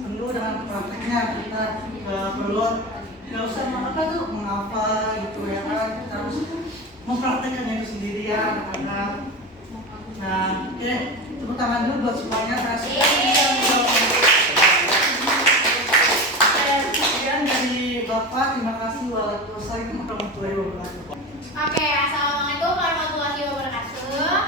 perlu dengan prakteknya. Kita perlu nggak usah apa tuh menghafal gitu ya kan. Kita harus mempraktekkannya itu sendiri ya anak-anak. Nah, oke, tepuk tangan dulu buat semuanya. Karena sudah bisa menjawab. Sekian dari Bapak, terima kasih. Waalaikumsalam warahmatullahi wabarakatuh. Oke, assalamualaikum warahmatullahi wabarakatuh.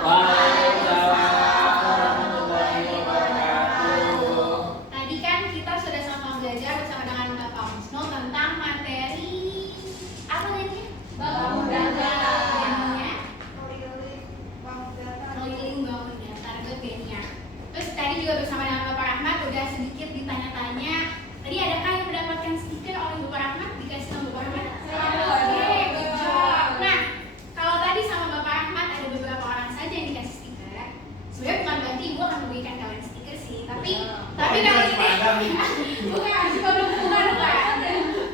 Waalaikumsalam warahmatullahi wabarakatuh. Tadi kan kita sudah sama belajar bersama dengan Bapak Wisnu tentang materi apa tadi? Bangun data. Namanya keliling bangun data, Genia. Terus tadi juga bersama dengan Bapak Rahmat udah sedikit ditanya-tanya. Tadi adakah yang mendapatkan stiker oleh Bapak Rahmat? Dikasih sama Bapak Rahmat? Oke, good job. Nah, kalau tadi sama Bapak Rahmat ada beberapa orang saja yang dikasih stiker. Sebenarnya bukan berarti Ibu akan memberikan kalian stiker sih, tapi kali ini bukan.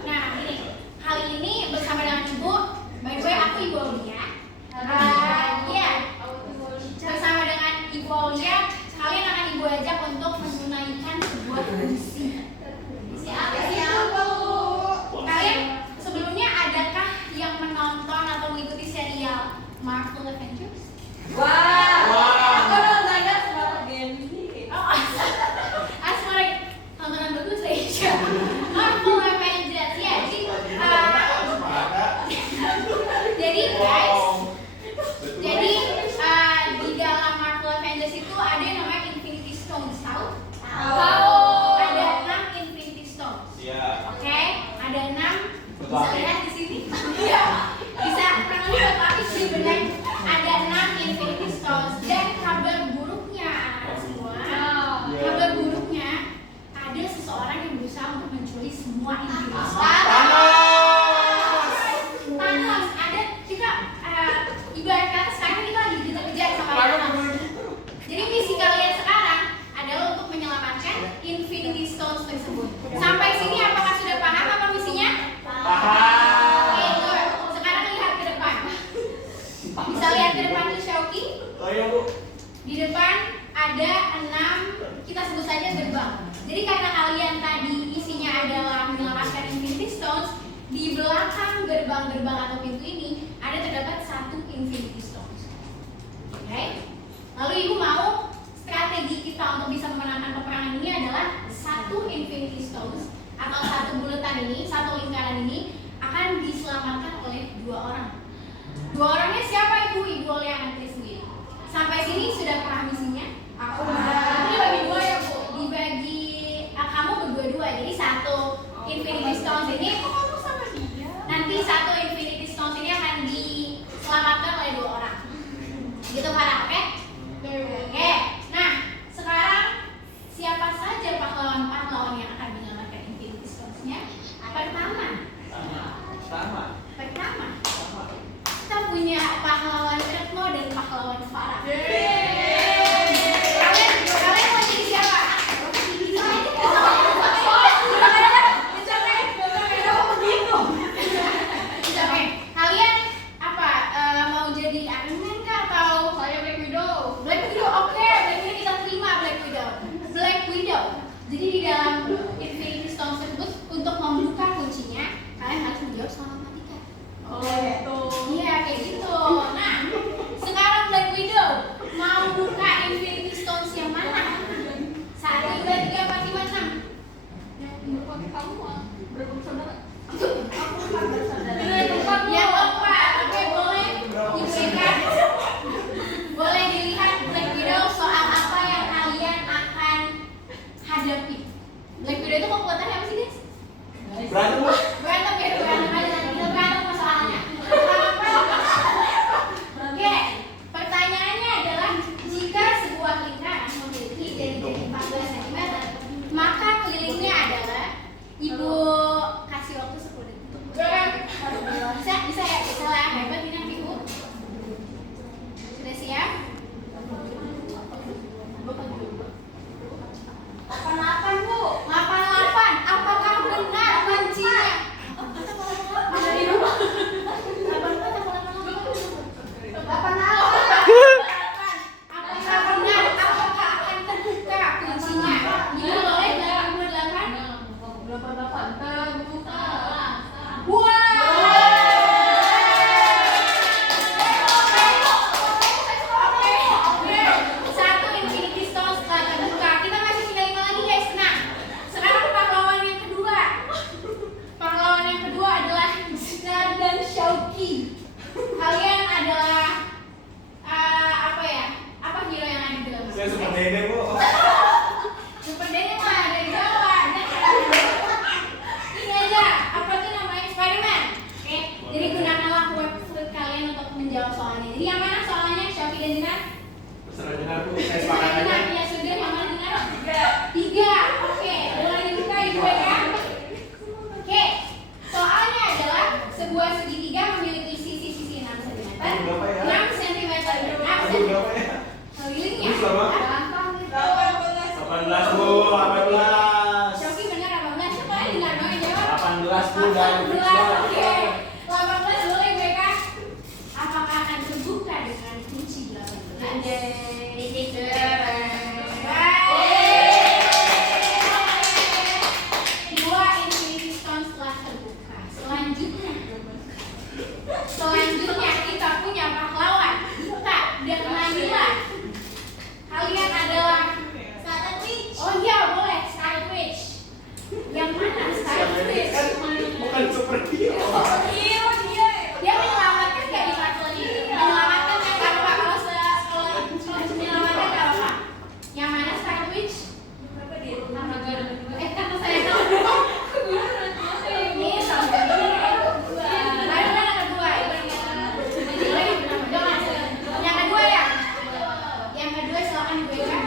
Nah, ini kali ini bersama dengan Ibu, by the way aku Ibu Aulia. Iya, bersama dengan Ibu Aulia, kalian akan Ibu ajak untuk menunaikan sebuah misi. Misi apa sih? Kalian sebelumnya adakah yang menonton atau mengikuti serial Marvel Avengers? Aku nontonnya Smart Gensi. Oh, asmara tontonan bagus aja. Marvel Avengers ya. Jadi guys, jadi di dalam Marvel Avengers itu ada yang namanya Infinity Stones, tahu? Ada 6 Infinity Stones. Iya. Oke, ada 6. Bisa lihat di sini. Iya. Bisa kurang lebih berarti sih benar. Ada 6 Infinity Stones dan kabar buruknya anak-anak semua. Kabar buruknya ada seseorang yang berusaha untuk mencuri semua Infinity Stones. Thanos ada kita ibarat kata sekarang kita lagi dikejar sama Thanos. Jadi misi kalian sekarang adalah untuk menyelamatkan Infinity Stones tersebut. Sampai sini apakah sudah paham apa misinya? Oke, good. Sekarang lihat ke depan. Bisa lihat ke depan tuh Shauki? Oh iya Bu. Di depan ada 6, kita sebut saja gerbang. Jadi karena kalian tadi isinya adalah menyelamatkan Infinity Stones, di belakang gerbang-gerbang atau pintu ini ada terdapat 1 Infinity Stones. Oke? Lalu Ibu mau strategi kita untuk bisa memenangkan peperangan ini adalah 1 Infinity Stones atau satu bulatan ini, satu lingkaran ini akan diselamatkan oleh 2 orang. 2 orangnya siapa ibu? Ibu oleh anak sendiri. Sampai sini sudah paham isinya? Aku ini bagi 2 ya bu. Dibagi kamu berdua-dua. Jadi satu Infinity Stones ini nanti satu Infinity Stones ini akan diselamatkan oleh 2 orang. Gitu Farah, oke? Oke. Nah, sekarang siapa saja pahlawan-pahlawan yang akan menyelamatkan Infinity Stones-nya? Pertama, kita punya pahlawan Retno dan pahlawan Farah. Kalian mau jadi siapa? Oke, kalian apa? Mau jadi Iron Man kah atau Saya Black Widow. Black Widow? Oke, Black Widow kita terima Black Widow. Black Widow. Jadi di dalam Infinity Stones tersebut untuk membuka kuncinya kalian harus menjawab soal matematika. Oh gitu. Iya kayak gitu. Nah, sekarang Black Widow mau buka Infinity Stones yang mana? 1, 2, 3, 4, 5, 6. Kamu berapa bersaudara? Yang keempat, oke boleh diberikan, boleh dilihat Black Widow soal apa yang kalian akan hadapi. Black Widow itu kekuatannya apa sih guys? Berantem Bu. Berantem ya, berantem aja nanti kita berantem masalahnya. Oke, pertanyaannya adalah jika sebuah lingkaran memiliki dari 14 cm, maka kelilingnya adalah ibu kasih waktu 10 detik. Bisa ya, bisa lah, hebat ini ibu. Sudah siap? 88 Bu, 88. Apakah benar kuncinya? Apakah benar? Apakah akan terbuka kuncinya? Ibu boleh 88? 88 terbuka. Satu Infinity Stones telah terbuka. Kita masih tinggal 5 lagi guys, tenang. Sekarang pahlawan yang kedua. Pahlawan yang kedua adalah Zinar dan Shauki. Kalian adalah apa ya? Apa hero yang ada di dalam? Saya Super Dede Bu. Super Dede mah ada di Jawa. Ini aja, apa tuh namanya? Spiderman. Oke, jadi gunakanlah website kalian untuk menjawab soalnya. Jadi yang mana soalnya? Shauki dan Zinar? Terserah dengar Bu. Saya sepakat aja. Ya sudah, yang mana Zinar? 3. Oke, boleh dibuka ibu ya. Oke, soalnya adalah sebuah segitiga memiliki sisi-sisi 6 cm. Berapa ya? 6 cm. 6 Aduh cm. berapa ya? Kelilingnya. Ini sama? 18 Bu, 18. Shauki benar 18. Siapa yang Zinar mau jawab? 18 Bu dan 18. Oke. 18 boleh mereka. Apakah akan terbuka dengan kunci 18? Dua Infinity Stones telah terbuka. Selanjutnya kita punya pahlawan Kak dan Nabila. Kalian adalah Scarlet Witch. Oh iya boleh Scarlet Witch. Yang mana Scarlet Witch? Bukan super hero. Dia menyelamatkan gak di kartun ini? Menyelamatkan kan gak apa kalau menyelamatkan gak apa? Yang mana Scarlet Witch? Kata saya tahu. Ini sampai ini. Baru kan yang kedua. Yang kedua ya? Yang kedua silakan dibuka.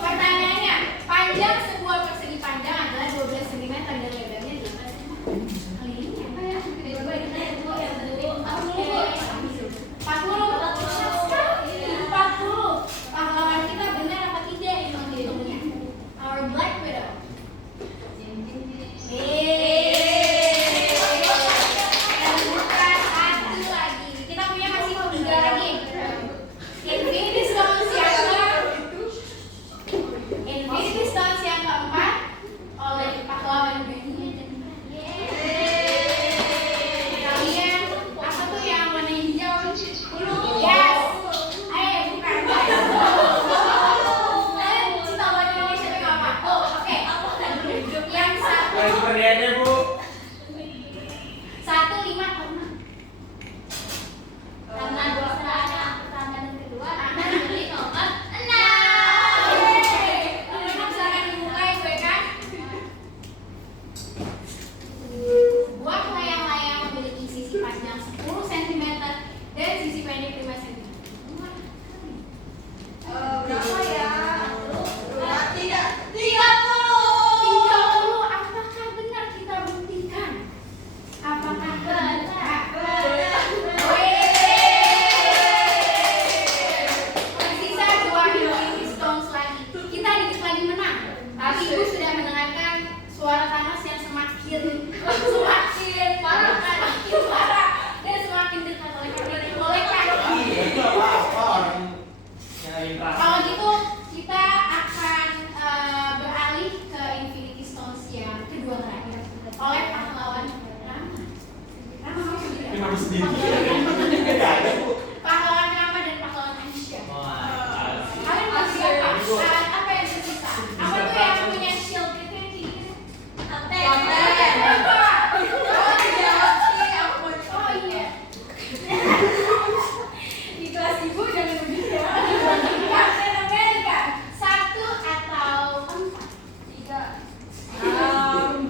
Pertanyaannya, panjang sebuah persegi pandang adalah 12 cm dan lebarnya 8 cm. Kali ini apa ya? Coba kita lihat dulu yang kedua. 40. Pahlawan kita benar apa tidak ini menghitungnya? Our Black Widow. Yang buka satu lagi. Kita punya masih 3 lagi. Infinity Stones yang Infinity Stones yang keempat oleh pahlawan dunia. Kalian apa tuh yang warna hijau? Yes. Ayo buka. Kalian cinta buat Indonesia itu apa? Oh, oke. semakin parah kan, semakin parah dan semakin dekat oleh karena dibolehkan. Itu apa orang nyari Kalau gitu kita akan beralih ke Infinity Stones yang kedua terakhir oleh pahlawan Rama. Rama mau ini tidak? baru sendiri. Enggak ada Bu. Pahlawan Rama dan pahlawan Aisyah. Wah, Kalian masih apa? Apa yang tersisa? Apa tuh yang punya shield itu yang tinggi? Apa? Oh iya. Di kelas ibu jangan begitu ya. Captain America 1 atau 4? 3.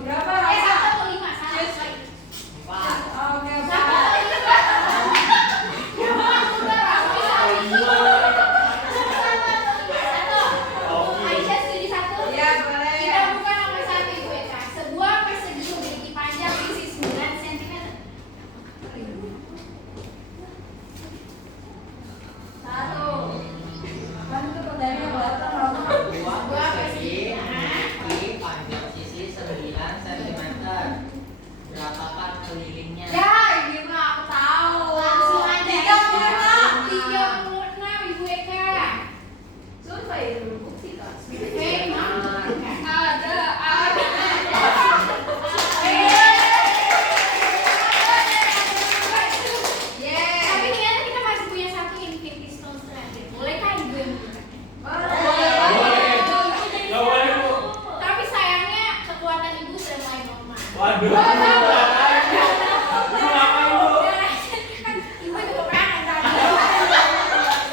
Berapa? 1 atau 5? Salah lagi. 4. Oke, 1 atau 5? Aisyah setuju 1? Iya, boleh. Kita buka nomor 1 Ibu Eka. Sebuah persegi memiliki panjang sisi 9 cm. Sebuah persegi memiliki panjang sisi 9 cm. Berapakah kelilingnya? Ya, ini mah aku tahu. Langsung aja. 36. 36 Ibu Eka. Survei dulu bukti kan. Hei, Mama. Ada. Tapi ternyata kita masih punya satu Infinity Stones terakhir. Bolehkah Ibu yang buka? Boleh. Enggak boleh Bu. Tapi sayangnya kekuatan Ibu sudah mulai normal. Waduh. Ibu ngapain Bu? Kan Ibu juga perangan tadi.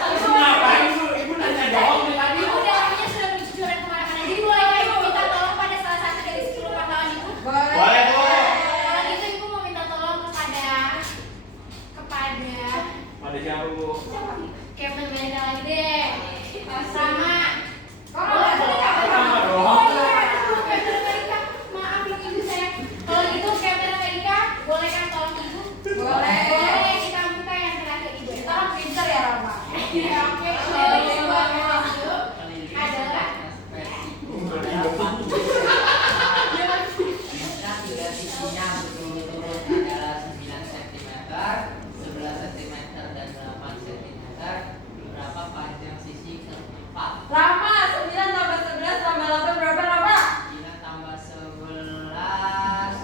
Ibu ngapain Bu? Ibu nanya doang dari tadi. Ibu dalamnya sudah berjujuran kemana-mana. Jadi bolehkah Ibu minta tolong pada salah satu dari 10 pahlawan Ibu? Boleh Bu. Kalau gitu Ibu mau minta tolong kepada Pada siapa Bu? Captain America lagi deh. Sama. Boleh, boleh. Sama dong. Oh iya, aduh, Captain America. Maaf ya Ibu saya. Kalau gitu Captain America, boleh kan tolong Ibu? Boleh. Boleh, kita buka yang terakhir Ibu. Kita kan pintar ya, Rama. Ya, oke. Dari sebuah persegi adalah Jika tiga sisinya berturut-turut adalah 9 cm, 11 cm, dan 8 cm, berapa panjang sisi keempat? Rama, 9 tambah 11 tambah 8 berapa, Rama? 9 tambah 11,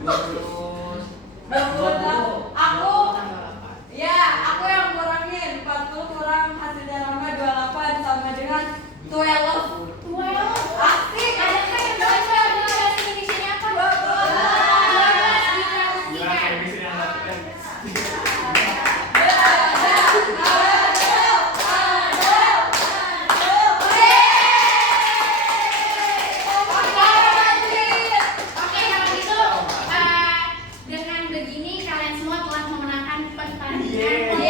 20, 20. Aku, tambah 8. ya, aku yang kurangin. 40 kurang hasilnya Rama 28 sama dengan 12. Wow. Asik. Adakah yang baca bahasa Indonesia apa? 12 Bilang kayak di sini anak kita. Oke, kalau gitu dengan begini kalian semua telah memenangkan pertandingan.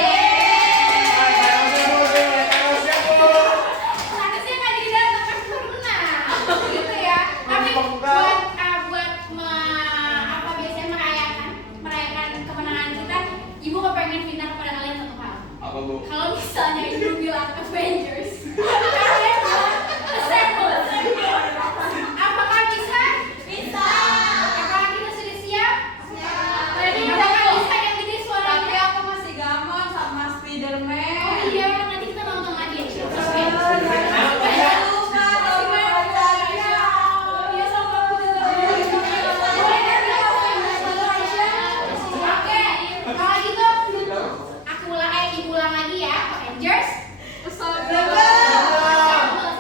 Seharusnya nggak jadi datang kan baru menang, gitu ya. Tapi buat biasanya merayakan kemenangan kita, Ibu kepengen minta kepada kalian satu hal. Apa Bu? Kalau misalnya Ibu bilang Avengers, kalian bilang Assemble. Apakah bisa? Bisa. Apakah kita sudah siap? Siap. Berarti apakah bisa yang gede Tapi suaranya? aku masih gampang sama Spiderman. Oh iya, nanti kita nonton lagi ya. Oke. Jangan lupa sama pacarnya. Oh iya, sama aku juga. Boleh kan ya, Oke, kalau gitu Ibu ulang lagi ya. Avengers.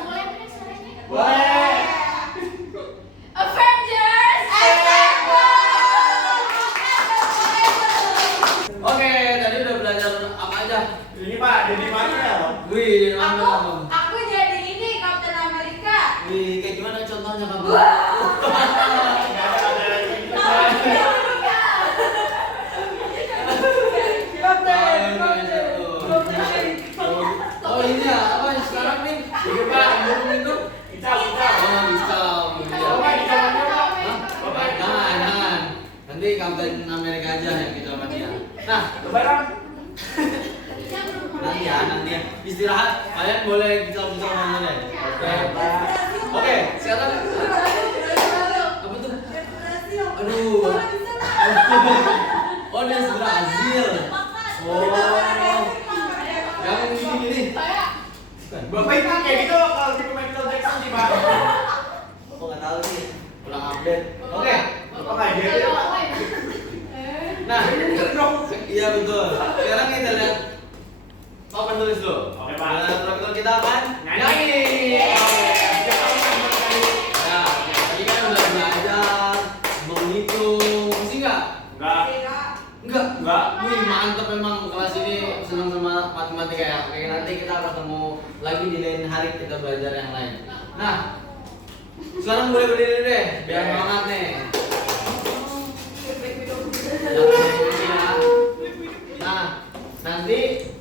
Boleh kan suaranya? Boleh. Avengers. Oke, tadi udah belajar apa aja? Ini Pak, jadi Marvel. Wih, di mana kamu? Aku jadi ini Captain America. Wih, kayak gimana contohnya kamu? Enggak ada lagi kita. Oh ini ya, apa yang sekarang nih? Iya Pak, itu? kita. Oh bisa. Bapak di zamannya Pak. Bapak Jangan. Nanti Captain Amerika aja yang kita sama dia. Nah, lebaran. nanti ya. Istirahat. Kalian boleh bicara-bicara sama deh. Oke. Oke, sekarang apa tuh? Ada kaget. Oke. Apa kaget? Nah, iya betul. Sekarang kita lihat papan tulis dulu. Oke, Pak. Nah, proyektor kita akan nyanyi. Nah, tadi kan udah belajar menghitung, masih nggak? Enggak. Wih, mantep memang kelas ini senang sama matematika ya. Oke, nanti kita ketemu lagi di lain hari kita belajar yang lain. Nah, sekarang boleh berdiri deh, biar semangat nih. Nah, nanti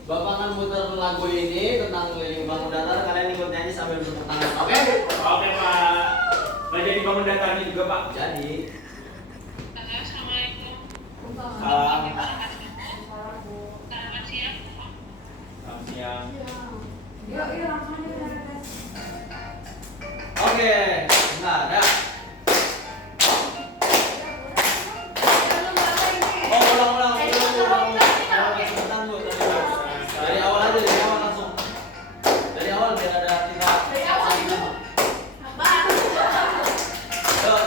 Bapak akan muter lagu ini tentang keliling bangun datar. Kalian ikut nyanyi sambil bertepuk tangan, oke? Oke, Pak. Nggak jadi bangun datarnya juga, Pak. Jadi, Salam. Selamat siang. oke. Nah, dah. Oh, ulang. Bentar, Bu. Dari awal aja, dari awal langsung. Dari awal biar ada kita. Dari awal dulu. Apa? Yuk.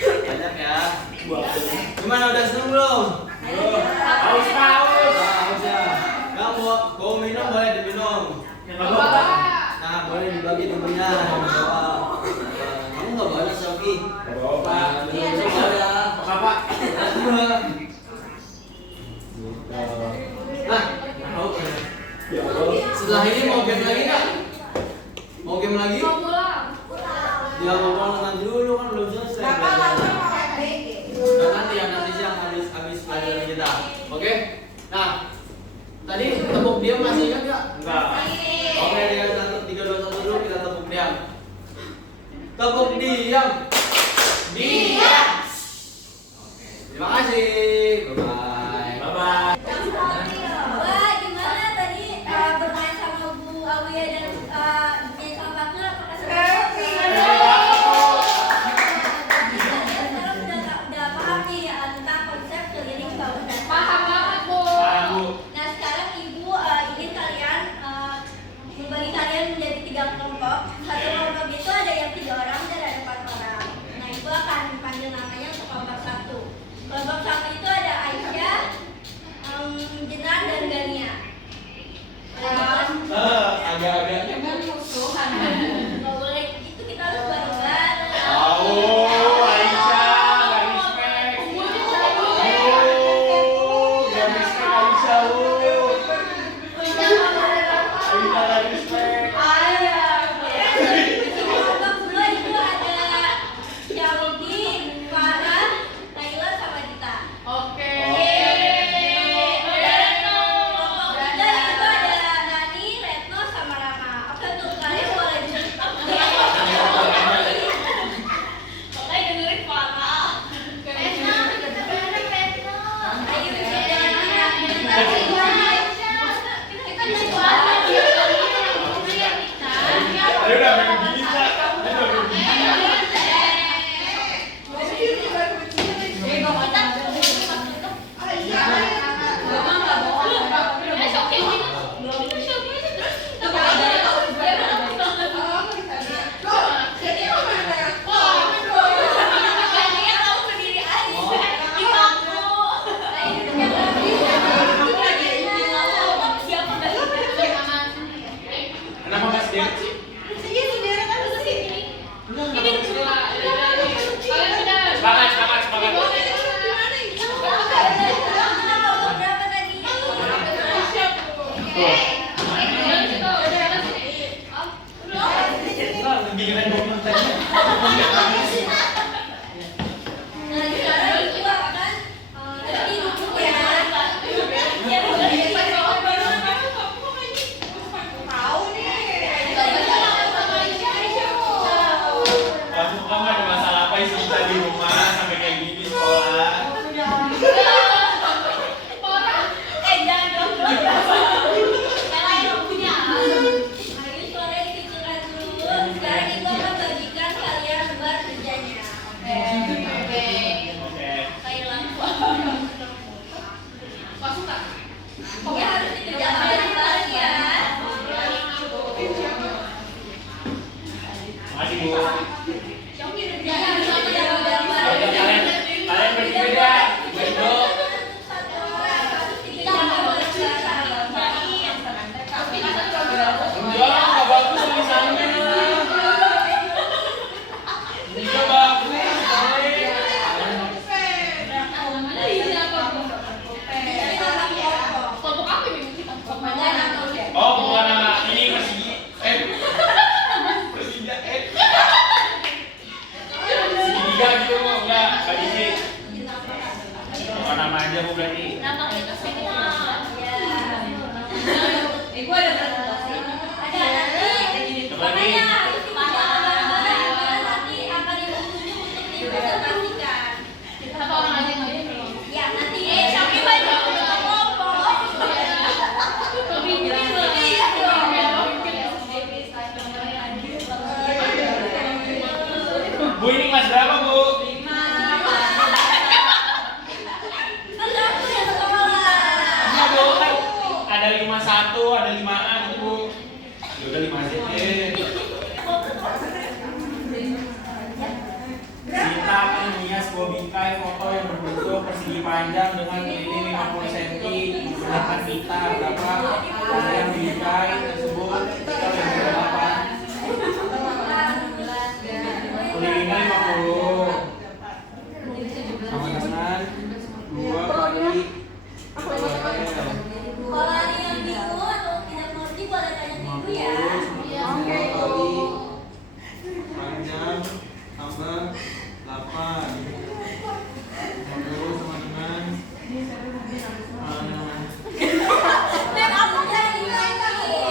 Banyak ya. Gimana, udah seneng belum? Haus, Pak, haus. Haus ya. Kamu mau minum boleh diminum. Nah, boleh dibagi temennya. Kamu nggak banyak Sofi. Bapak. Minum boleh ya. Bapak. Nah, setelah ini mau game lagi nggak? Mau game lagi? Ya mau pulang nanti dulu kan belum selesai. Dan nanti siang habis pelajaran kita. Oke? Nah, tadi tepuk diam masih ingat nggak? Enggak. Oke, dengan 1, 3, 2, 1 dulu kita tepuk diam. Tepuk diam. Diam. Oke, terima kasih. Bye bye. Wah, gimana tadi bermain sama Bu Awia dan main sama Bakul apakah seru? Sekarang udah paham nih tentang konsep keliling bawah data. Paham banget, Bu. Paham, Bu. Nah sekarang Ibu ingin kalian membagi kalian menjadi 3 kelompok. Satu kelompok itu ada yang 3 orang dan ada 4 orang. Nah Ibu akan panggil namanya untuk kelompok 1. Kelompok 1 itu ada Aisyah, Jenar dan Gania. Agak-agaknya Dengan musuhan. Nggak boleh gitu, kita harus bareng-bareng. tahu Aisyah, gak respect. Gak respect Aisyah, Aisyah gak respect. Kelompok 2 itu ada Syawdi, Farah, Naila sama Dita. Oke. Kelompok 3 itu ada Nani, Retno sama Rama. Oke tuh kalian boleh Makanya dengerin Farah. Retno, kita bareng Retno. Ayo jangan Ayo udah main gini, Kak. Ayo udah main gini. Kenapa Mas Dia sih? Semangat, semangat, semangat. berapa tadi? Giliran ngomong tadi. Nah, sekarang Ibu akan nanti duduk ya. Ya, boleh. Kamu ada masalah apa sih di rumah sampai kayak gini sekolah? Jangan dong. Yang lain dong punya. Ayo suaranya dikecilkan dulu. Sekarang Ibu akan bagikan kalian lembar kerjanya. Oke. Kayak langsung. Ya harus dikerjakan bareng-bareng ya. Makasih, Bu. Ya harus dikerjakan bareng-bareng. Kalian berbeda. Berdua. Satu orang harus dikerjakan bareng-bareng. Enggak, enggak bagus tulisannya. Enggak bagus. Oh, bukan nama ini Persigi. Persija. Segitiga gitu, enggak diisi. Apa nama aja Bu berarti? Nama kita semua. Ya. Ibu ada presentasi. Ada nanti. Coba nih. Makanya harus dikerjakan bareng-bareng. Karena nanti akan Ibu tunjuk untuk dipresentasikan. Satu orang aja yang lain belum. Ya nanti tapi banyak kelompok. Lebih Iya dong. Bu ini kelas berapa, Bu? Kan aku yang sekolah. Iya, Bu. Kan ada 51, ada 5-an gitu, Bu. Ya udah 5 aja deh. Sita akan menghias sebuah bingkai foto yang berbentuk persegi panjang dengan keliling 50 cm menggunakan pita berapa kemudian bingkai tersebut kita yang berapa kelilingnya 50 sama dengan 2 kali Kalau ada yang bingung atau tidak mengerti boleh tanya ke Ibu ya. 50 kali panjang tambah 8 50 sama dengan Dan aku jadi lagi.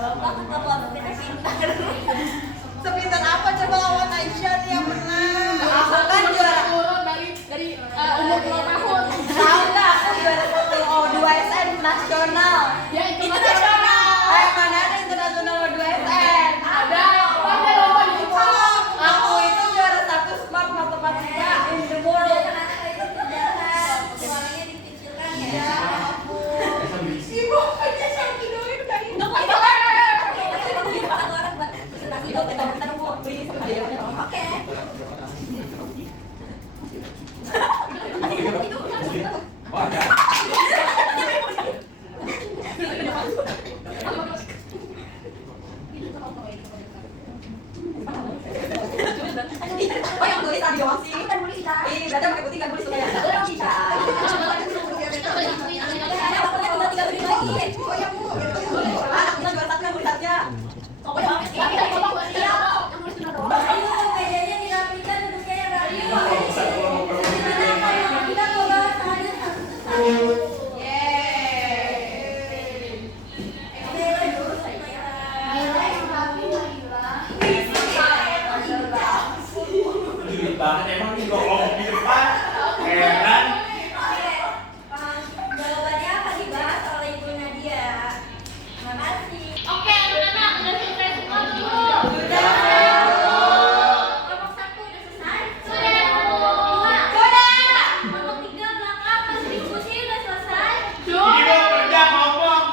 Coba ketemu kita pintar. Sepintar apa coba lawan Aisyah nih yang menang? Aku kan juara. dari umur 2 tahun. Tahu nggak? Aku juara O2SN nasional. Ya Internasional. Mana ada internasional O2SN? Ada lomba di sekolah. Aku itu juara 1 smart matematika in the world. Dia kenapa itu jalan? Suaranya dikecilkan ya. Ibu aja satu doang tadi. Satu orang buat presentasi dokter mau beli Oke. Oh, ada. Oh yang tulis tadi doang sih. Kan boleh kita. Ih, berarti pakai putih kan tulis tuh ya. Belum bisa. Ada aku yang buat 3 beri lagi. Oh ya Bu. Ah, kita juara 1 kan tulisannya. Pokoknya kita potong buat dia. Ayo, mejanya dirapikan, duduknya yang rapi. Kita coba saja satu-satu. Gila banget emang nih gua ngomong di depan. Heran. Jawabannya apa dibahas oleh Ibu Nadia. Terima kasih. Oke, anak-anak udah selesai semua belum? Kelompok 1 udah selesai. Sudah. Kelompok 3 belakang pas diskusi udah selesai. Ini gua kerja ngomong.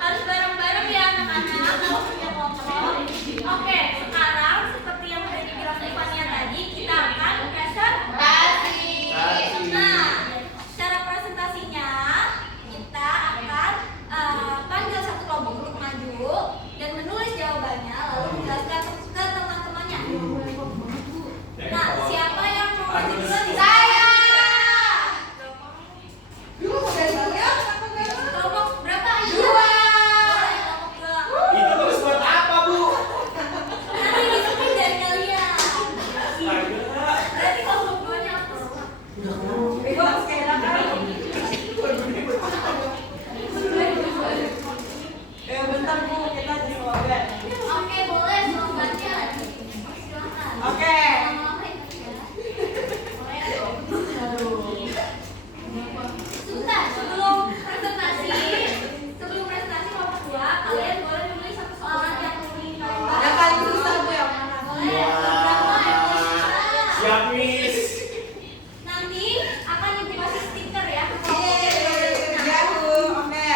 Harus bareng-bareng ya anak-anak kalau punya kontrol. Oke, sekarang seperti yang udah dibilang Ivania tadi, kita akan presentasi. Nah, cara presentasinya kita akan panggil satu kelompok untuk maju dan menulis jawabannya lalu menjelaskan ke teman-temannya. Nah, siapa yang mau maju duluan? Saya. Kelompok berapa? 2. Kelompok 2. Itu terus buat apa, Bu? Nanti disuruh dari kalian. Astaga. Berarti kelompok 2-nya aku. Ibu harus kayak enak. Bentar Bu, kita di slogan. Oke, boleh slogannya. Silakan. Oke. Sebentar, sebelum presentasi kelompok 2, kalian boleh nulis satu soalan yang Yang paling susah Bu yang mana? boleh. Berapa yang bisa? Siap, Miss. Nanti akan dikasih stiker ya ke kelompok Iya yang Bu, oke.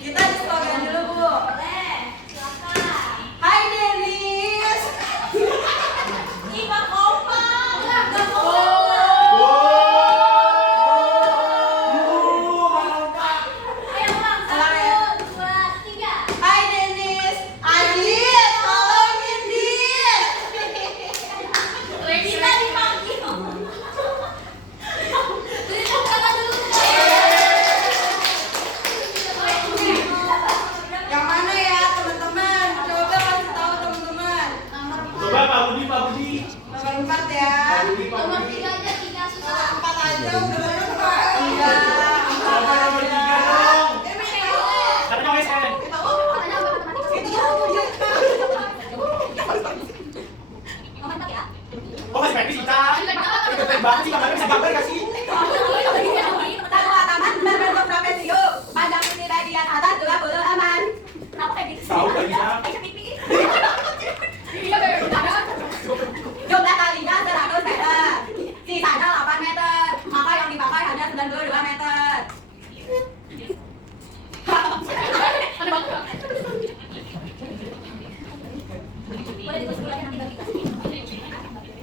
Kita di slogan dulu Bu. boleh. Silakan. Hai Denis. Ih, Pak Kompak. Enggak kompak. Ayo ulang. 1, 2, 3. Hai Denis. Adit, tolongin Dit. Kita dipanggil. Beri tepuk tangan dulu. Yang mana ya teman-teman? Coba kasih tahu teman-teman. Coba Pak Budi, Pak Budi. Nomor 4 ya. Pak Budi, Pak Nomor Budi. 3 aja, 3 susah. 4 aja udah banyak Pak. Iya. Coba nomor 3 dong. Tapi dong, SN. Nomor 4 ya. Oh, masih praktis kita. Keren banget sih, gambarnya bisa gambar gak sih? Tanggal taman berbentuk trapezio. Panjang ini bagian atas 20 aman. Kenapa kayak gitu? Tahu gak bisa? Jumlah kalinya 100 meter. Sisanya 8 meter. Maka yang dipakai hanya 92 meter. Boleh ditulis lagi nanti bagi kita.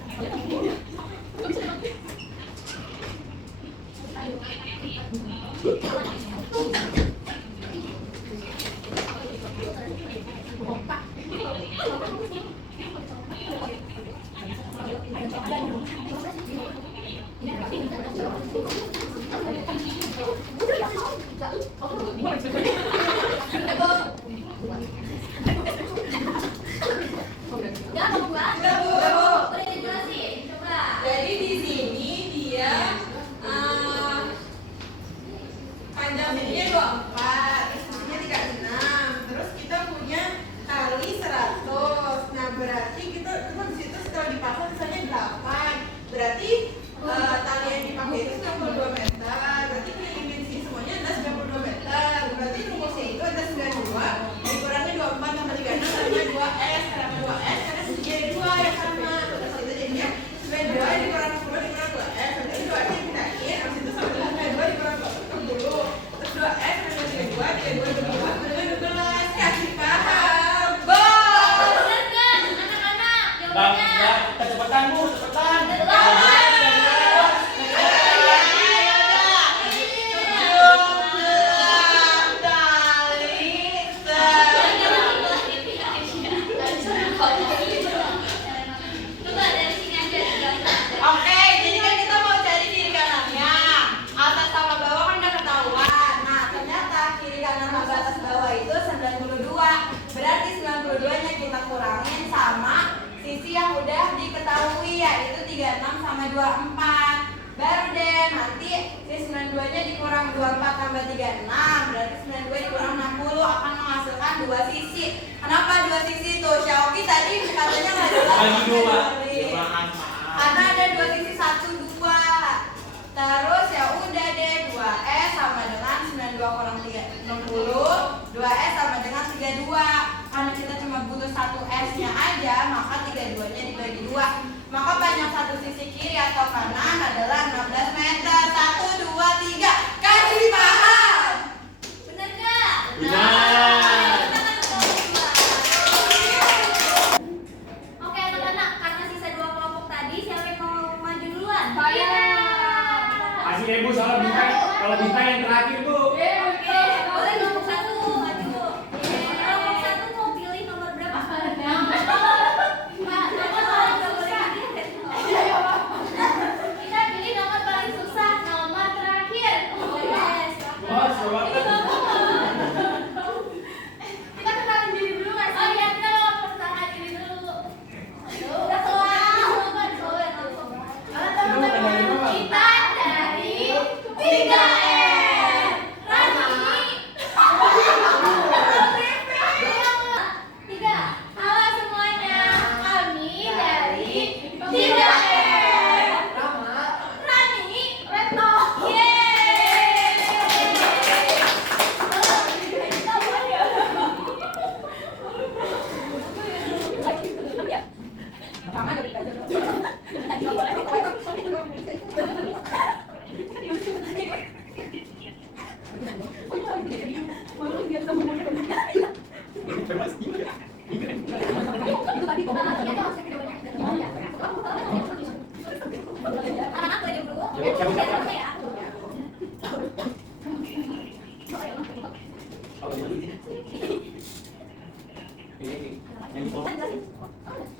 24. Baru deh nanti si 92 nya dikurang 24 tambah 36, berarti 92 dikurang 60 akan menghasilkan 2 sisi. Kenapa 2 sisi tuh? Xiaoki tadi katanya nggak jelas. Bagi 2. Dari- Ya maaf. Karena ada 2 sisi 1, 2. Terus ya udah deh 2S sama dengan 92 kurang 60, 2S sama dengan 32. Karena kita cuma butuh 1S nya aja, maka 32 nya dibagi 2. Maka panjang satu sisi kiri atau kanan adalah 16 meter. 1, 2, 3. Kasih paham. Bener gak? Benar. Oke anak-anak, karena sisa 2 kelompok tadi, siapa yang mau maju duluan? Saya. Kasih ibu soal bintang. Kalau bintang yang terakhir bu. Oke, boleh kelompok 1 maju. Kelompok 1 mau pilih nomor berapa? Kita pilih nomor paling susah, nomor terakhir. Yes. Oh, coba. Kita kenalin diri dulu Mas. Oh iya, kita mau perkenalan diri dulu. Udah kelar. Teman-teman, kita dari 3M. Rani. 3. Halo semuanya. Kami dari 3M. Rani. Retno. Anak-anak boleh dulu. Ya.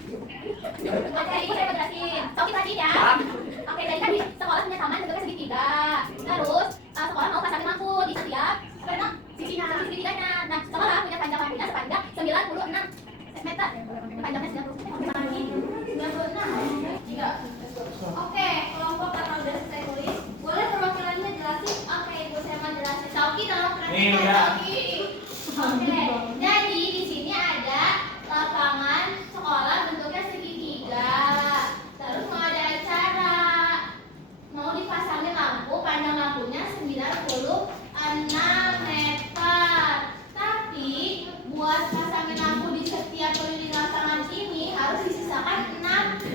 Oke, ibu saya mau jelasin. Oke tadi ya. Oke, dari tadi sekolah punya taman bentuknya segitiga. Terus sekolah mau pasangin lampu di setiap sisinya, sisi segitiganya. Nah, sekolah punya panjang lampunya sepanjang 96 meter. Panjangnya 96. Iya. Oke, kelompok karena udah selesai tulis, boleh perwakilannya jelasin? Oke, ibu saya mau jelasin. Sauki tolong Nih, perhatikan. udah. Sauki. Oke, jadi di sini ada lapangan sekolah bentuknya segitiga. Terus mau ada acara, mau dipasangin lampu, panjang lampunya 96 meter. Tapi buat pasangin lampu di setiap keliling lapangan ini harus disisakan 6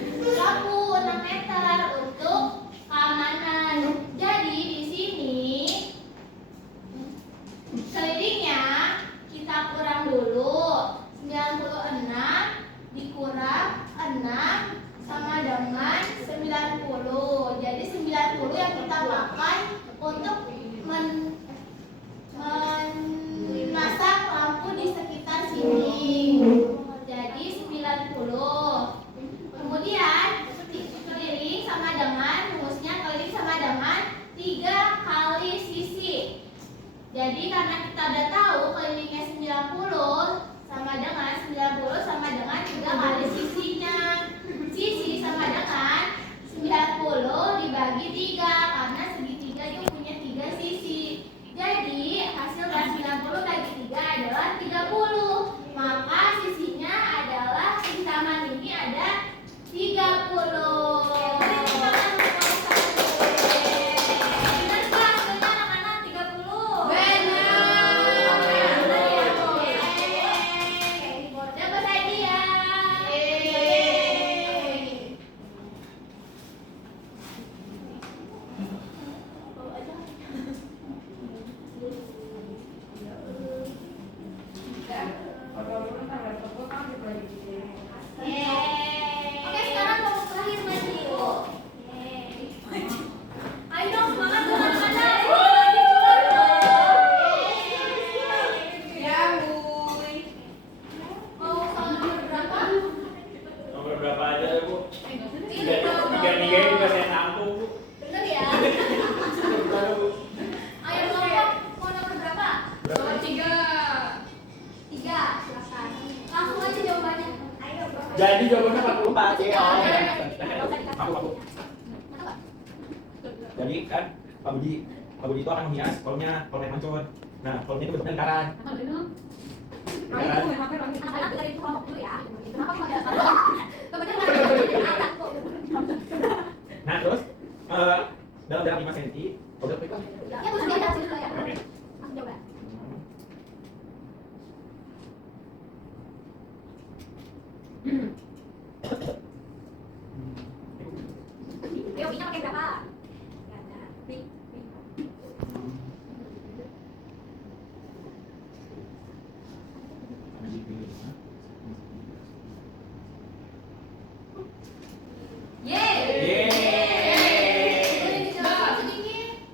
meter untuk keamanan. Jadi di sini kelilingnya kita kurang dulu. 96 dikurang 6 sama dengan 90. Jadi 90 yang kita pakai untuk memasang lampu di sekitar sini. Jadi 90. Kemudian keliling sama dengan rumusnya keliling sama dengan 3 kali sisi. Jadi karena kita udah tahu kelilingnya 90 sama dengan 90 sama dengan 3 kali sisinya. Sisi sama dengan 90 dibagi 3 karena segitiga itu punya 3 sisi. Jadi hasil dari 90 bagi 3 adalah 30. Maka sisinya adalah di taman ini ada 30. Benar kelas benar anak-anak 30. Dapat hadiah. Oke, sekarang kelompok terakhir maju. Ayo dong, semangat dong anak-anak. Ya, Bu. Mau soal nomor berapa? Nomor berapa aja ya bu? Tiga juga saya tampung bu. Bener ya? Ayo kelompok, mau nomor berapa? Nomor 3. 3, silakan. Langsung aja jawabannya. Ayo. Jadi jawabannya 44 ya. Aku. Jadi kan Pak Budi itu akan menghias kolomnya, kolom yang mancur. Nah, kolomnya itu bentuknya lingkaran. Nah, terus dalam jarak 5 cm, udah klik kan? Oke.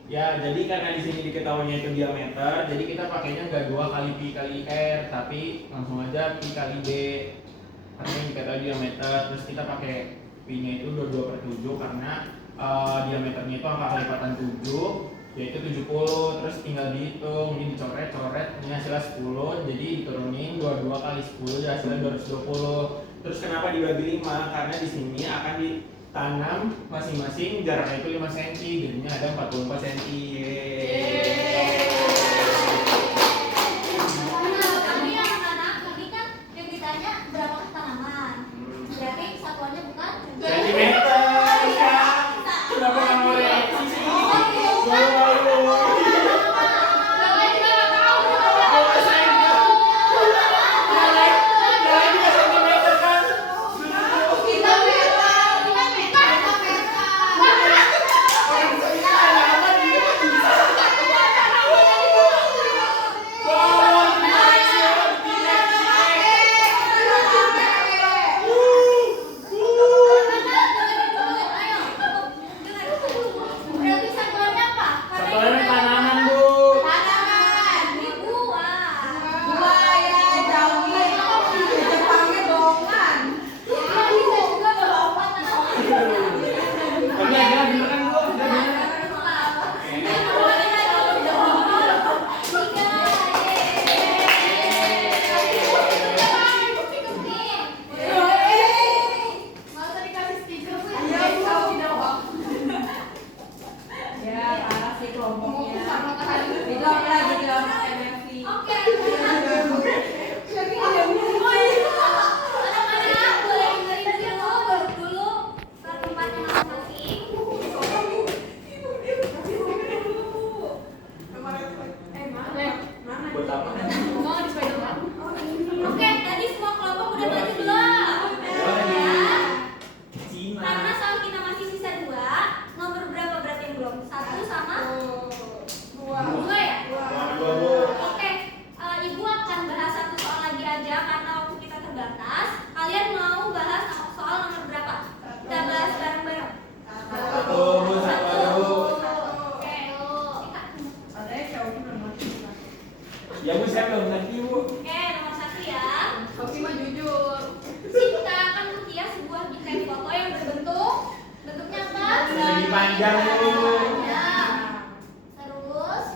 Ya, jadi karena di sini diketahuinya itu diameter, jadi kita pakainya nggak 2 kali pi kali r, tapi langsung aja pi kali b. Karena kita tahu diameter, terus kita pakai pi-nya itu 22/7 karena diameternya itu angka kelipatan 7, yaitu 70. Terus tinggal dihitung, ini dicoret-coret, ini hasilnya 10, jadi diturunin 22 kali 10, jadi hasilnya 220. Terus kenapa dibagi 5? Karena di sini akan ditanam masing-masing jaraknya itu 5 cm, jadinya ada 44 cm. Tapi anak-anak ini kan yang ditanya berapa tanaman. Berarti satuannya bukan Sentimeter ya. Kenapa nggak mau reaksi sih? berarti satuannya apa? Satuannya tanaman, Bu. Tapi akhirnya bener kan, Bu? Udah bener. Anak-anak boleh dengerin dulu ke tempatnya masing-masing. Buat apa? Oke, tadi semua kelompok udah belajar belum? Ya. Cina. Karena soal kita masih sisa 2, nomor berapa berarti yang belum? 1 sama 2 ya? Dua, Bu. Oke, Ibu akan bahas 1 soal lagi aja karena waktu kita terbatas. Kalian mau bahas soal nomor berapa? Kita bahas bareng-bareng. Satu, Bu. Satu aja, Bu. Oke, Ya, Bu, saya belum ngerti, Bu. Oke, nomor 1 ya. Ciptakan Mutia sebuah desain foto yang bentuknya apa? Persegi panjang, Bu. Panjang. Terus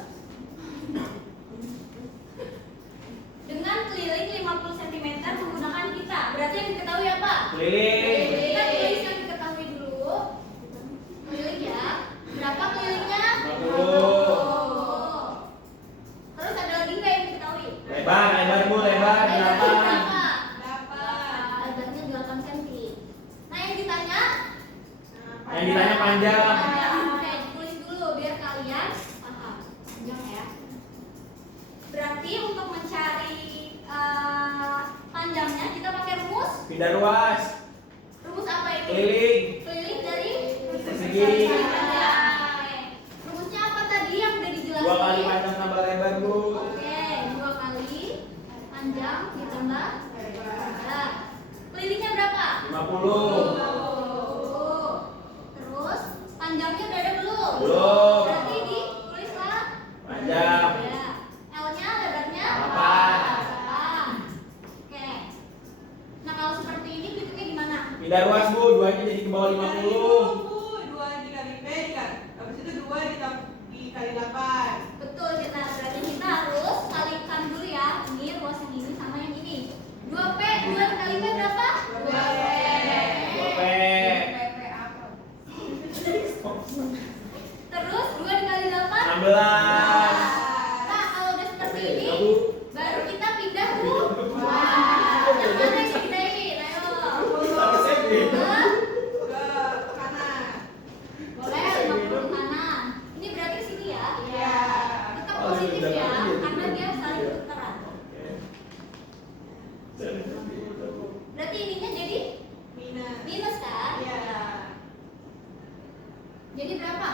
dengan keliling 50 cm menggunakan kita. Berarti yang diketahui apa? Keliling. Kita tulis yang diketahui dulu. Keliling ya. Berapa kelilingnya? 50. Terus ada lagi nggak yang diketahui? Lebar, Bu, lebar. Lebarnya Berapa? Lebarnya 8 cm. Nah, yang ditanya? Yang ditanya panjang. Oke, ditulis dulu biar kalian paham. Panjang ya. Berarti untuk mencari panjangnya kita pakai rumus. Pindah ruas. Rumus apa itu? Keliling. Keliling dari Persegi. Oke. Rumusnya apa tadi yang udah dijelasin? 2 kali panjang tambah lebar, Bu. Oke, 2 kali panjang ditambah lebar. Kelilingnya berapa? 50. Terus panjangnya udah ada belum? Belum. Berarti ditulislah Panjang. ya. L-nya lebarnya 8. Oke. Nah, kalau seperti ini bentuknya gimana? Pindah ruas, Bu. 2-nya jadi ke bawah 50. 2 dikali B habis itu 2 dikali 8. Betul, kita berarti kita harus kalikan dulu ya. Ini ruas yang ini sama yang ini. 2P, 2 dikali P berapa? 2P. Terus Berarti ininya jadi minus kan? Jadi berapa?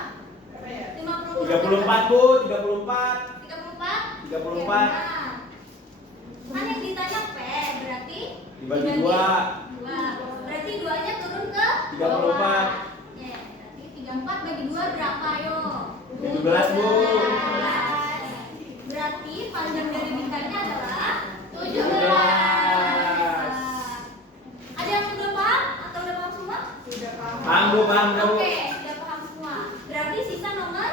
50 34 Bu, 34. 34? 34. Kan yang ditanya P, berarti Dibagi 2. 2. Berarti 2-nya turun ke 34. Ya, berarti 34 bagi 2 berapa, yo? 17 Bu. Berarti panjang dari bingkainya adalah 17. 17. Ada yang belum paham atau udah paham semua? Paham Bu, paham Bu. Oke, udah paham semua. Berarti sisa nomor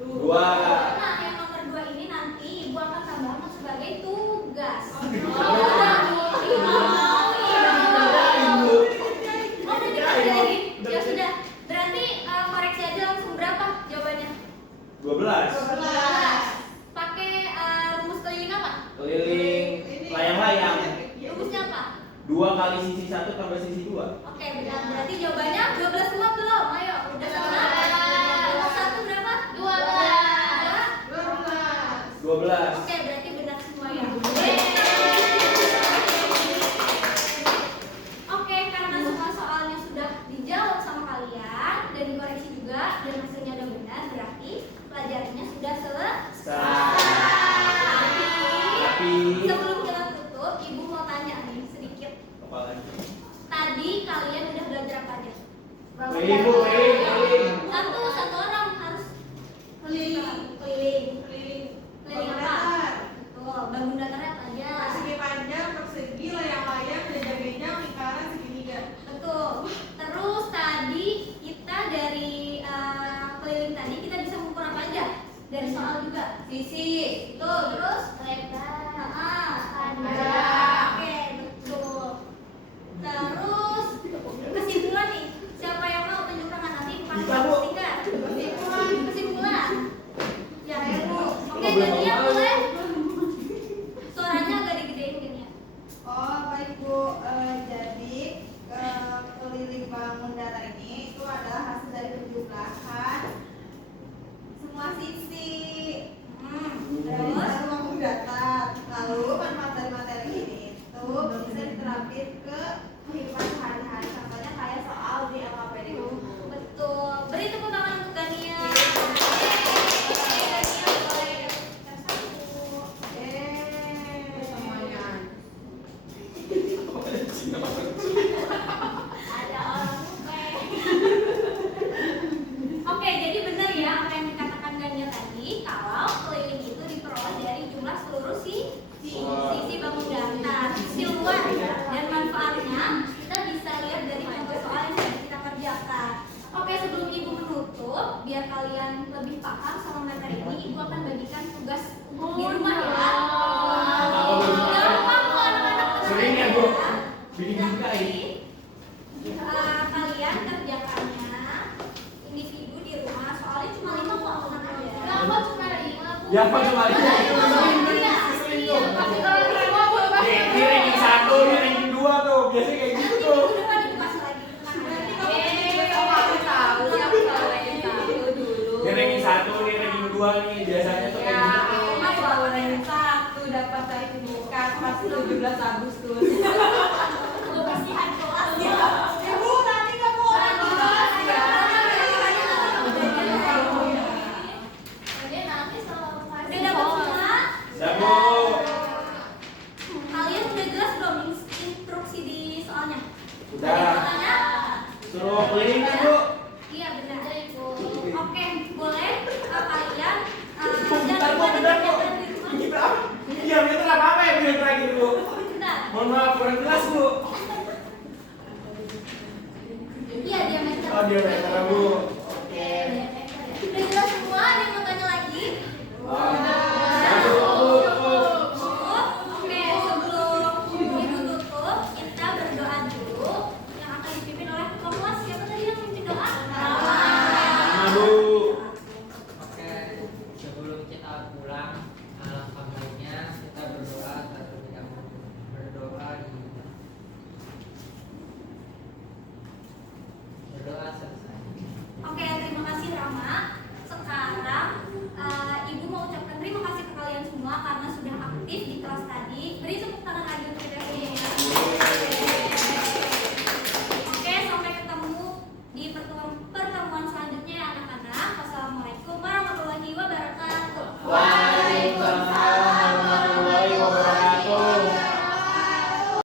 2. Nah, yang nomor 2 ini nanti Ibu akan tambahkan sebagai tugas. Ya sudah. Berarti koreksi aja langsung berapa jawabannya? 12. Pakai rumus keliling apa? Keliling layang-layang. Rumusnya apa? 2 kali sisi 1 tambah sisi 2. Oke, benar. Berarti jawabannya 12 semua belum? Ayo, udah sama? Nomor 1 berapa? 12. Oke, berarti benar semua ya. Oke, karena semua soalnya sudah dijawab sama kalian dan dikoreksi juga dan hasilnya udah benar, berarti pelajarannya sudah selesai. Tapi Sebelum kita tutup, Ibu mau tanya nih sedikit. apa lagi? Tadi kalian udah belajar apa aja? Keliling Bu, keliling. Satu orang harus keliling. Keliling apa? Betul. Bangun datarnya apa aja? Persegi panjang, persegi, layang-layang, jajak-jajak, lingkaran, segitiga. Betul. Terus tadi kita dari keliling tadi kita bisa mengukur apa aja? Dari soal juga. Sisi. Betul. Terus lebar. Panjang. Oke, betul. Terus kesimpulan nih. Siapa yang mau tunjuk tangan nanti bukan Bisa, Bu. stiker. Kesimpulan. Ya, Bu. Oke, Belum gantian mau. boleh. Suaranya agak digedein mungkin ya. Oh, baik Bu. Jadi keliling bangun datar ini itu adalah hasil dari penjumlahan semua sisi. Terus bangun datar. Lalu manfaat dari materi ini itu bisa diterapin ke kehidupan sehari-hari. Contohnya kayak soal di LKPD. Betul. Beri tepuk tangan untuk Dania. Semuanya. Ada orang Oke, jadi benar ya apa yang dikatakan Gania tadi, kalau keliling itu diperoleh dari jumlah seluruh sisi bangun datar, sisi luar dan manfaatnya kita bisa lihat dari contoh soal yang sudah kita kerjakan. Oke, sebelum Ibu menutup, biar kalian lebih paham sama materi ini, Ibu akan bagikan tugas di rumah ya. Gampang kok anak-anak. Sering ya, Bu? Bikin juga ini. Kalian kerjakannya individu di rumah, soalnya cuma 5 kok, tenang aja. Kenapa cuma 5? Ya apa cuma ini? Keselin tuh. Pasti orang semua boleh pasti. Ini ranking 1, ini ranking 2 tuh. Biasanya kayak gitu Nanti tuh. minggu depan dibahas lagi, tenang aja. Ini ranking 1, ini ranking 2 nih. Biasanya tuh kayak gitu tuh. Mas selalu ranking 1 dapat sertifikat pas 17 Agustus. Kebersihan kelas. Ibu nanti kamu orang kelas ya. Udah dapat semua? Dah, Bu. Kalian udah jelas belum instruksi di soalnya? Udah. Ada yang mau tanya? Suruh keliling kan, Bu? Iya benar. Oke, boleh kalian Bentar, Bu, bentar, Bu. Kita diameter apa ya biar terakhir, Bu? Bentar. Mohon maaf, kurang jelas, Bu. Iya diameter. Oh, diameter, Bu. Oke. Udah jelas semua? Ada yang mau tanya lagi? Oh,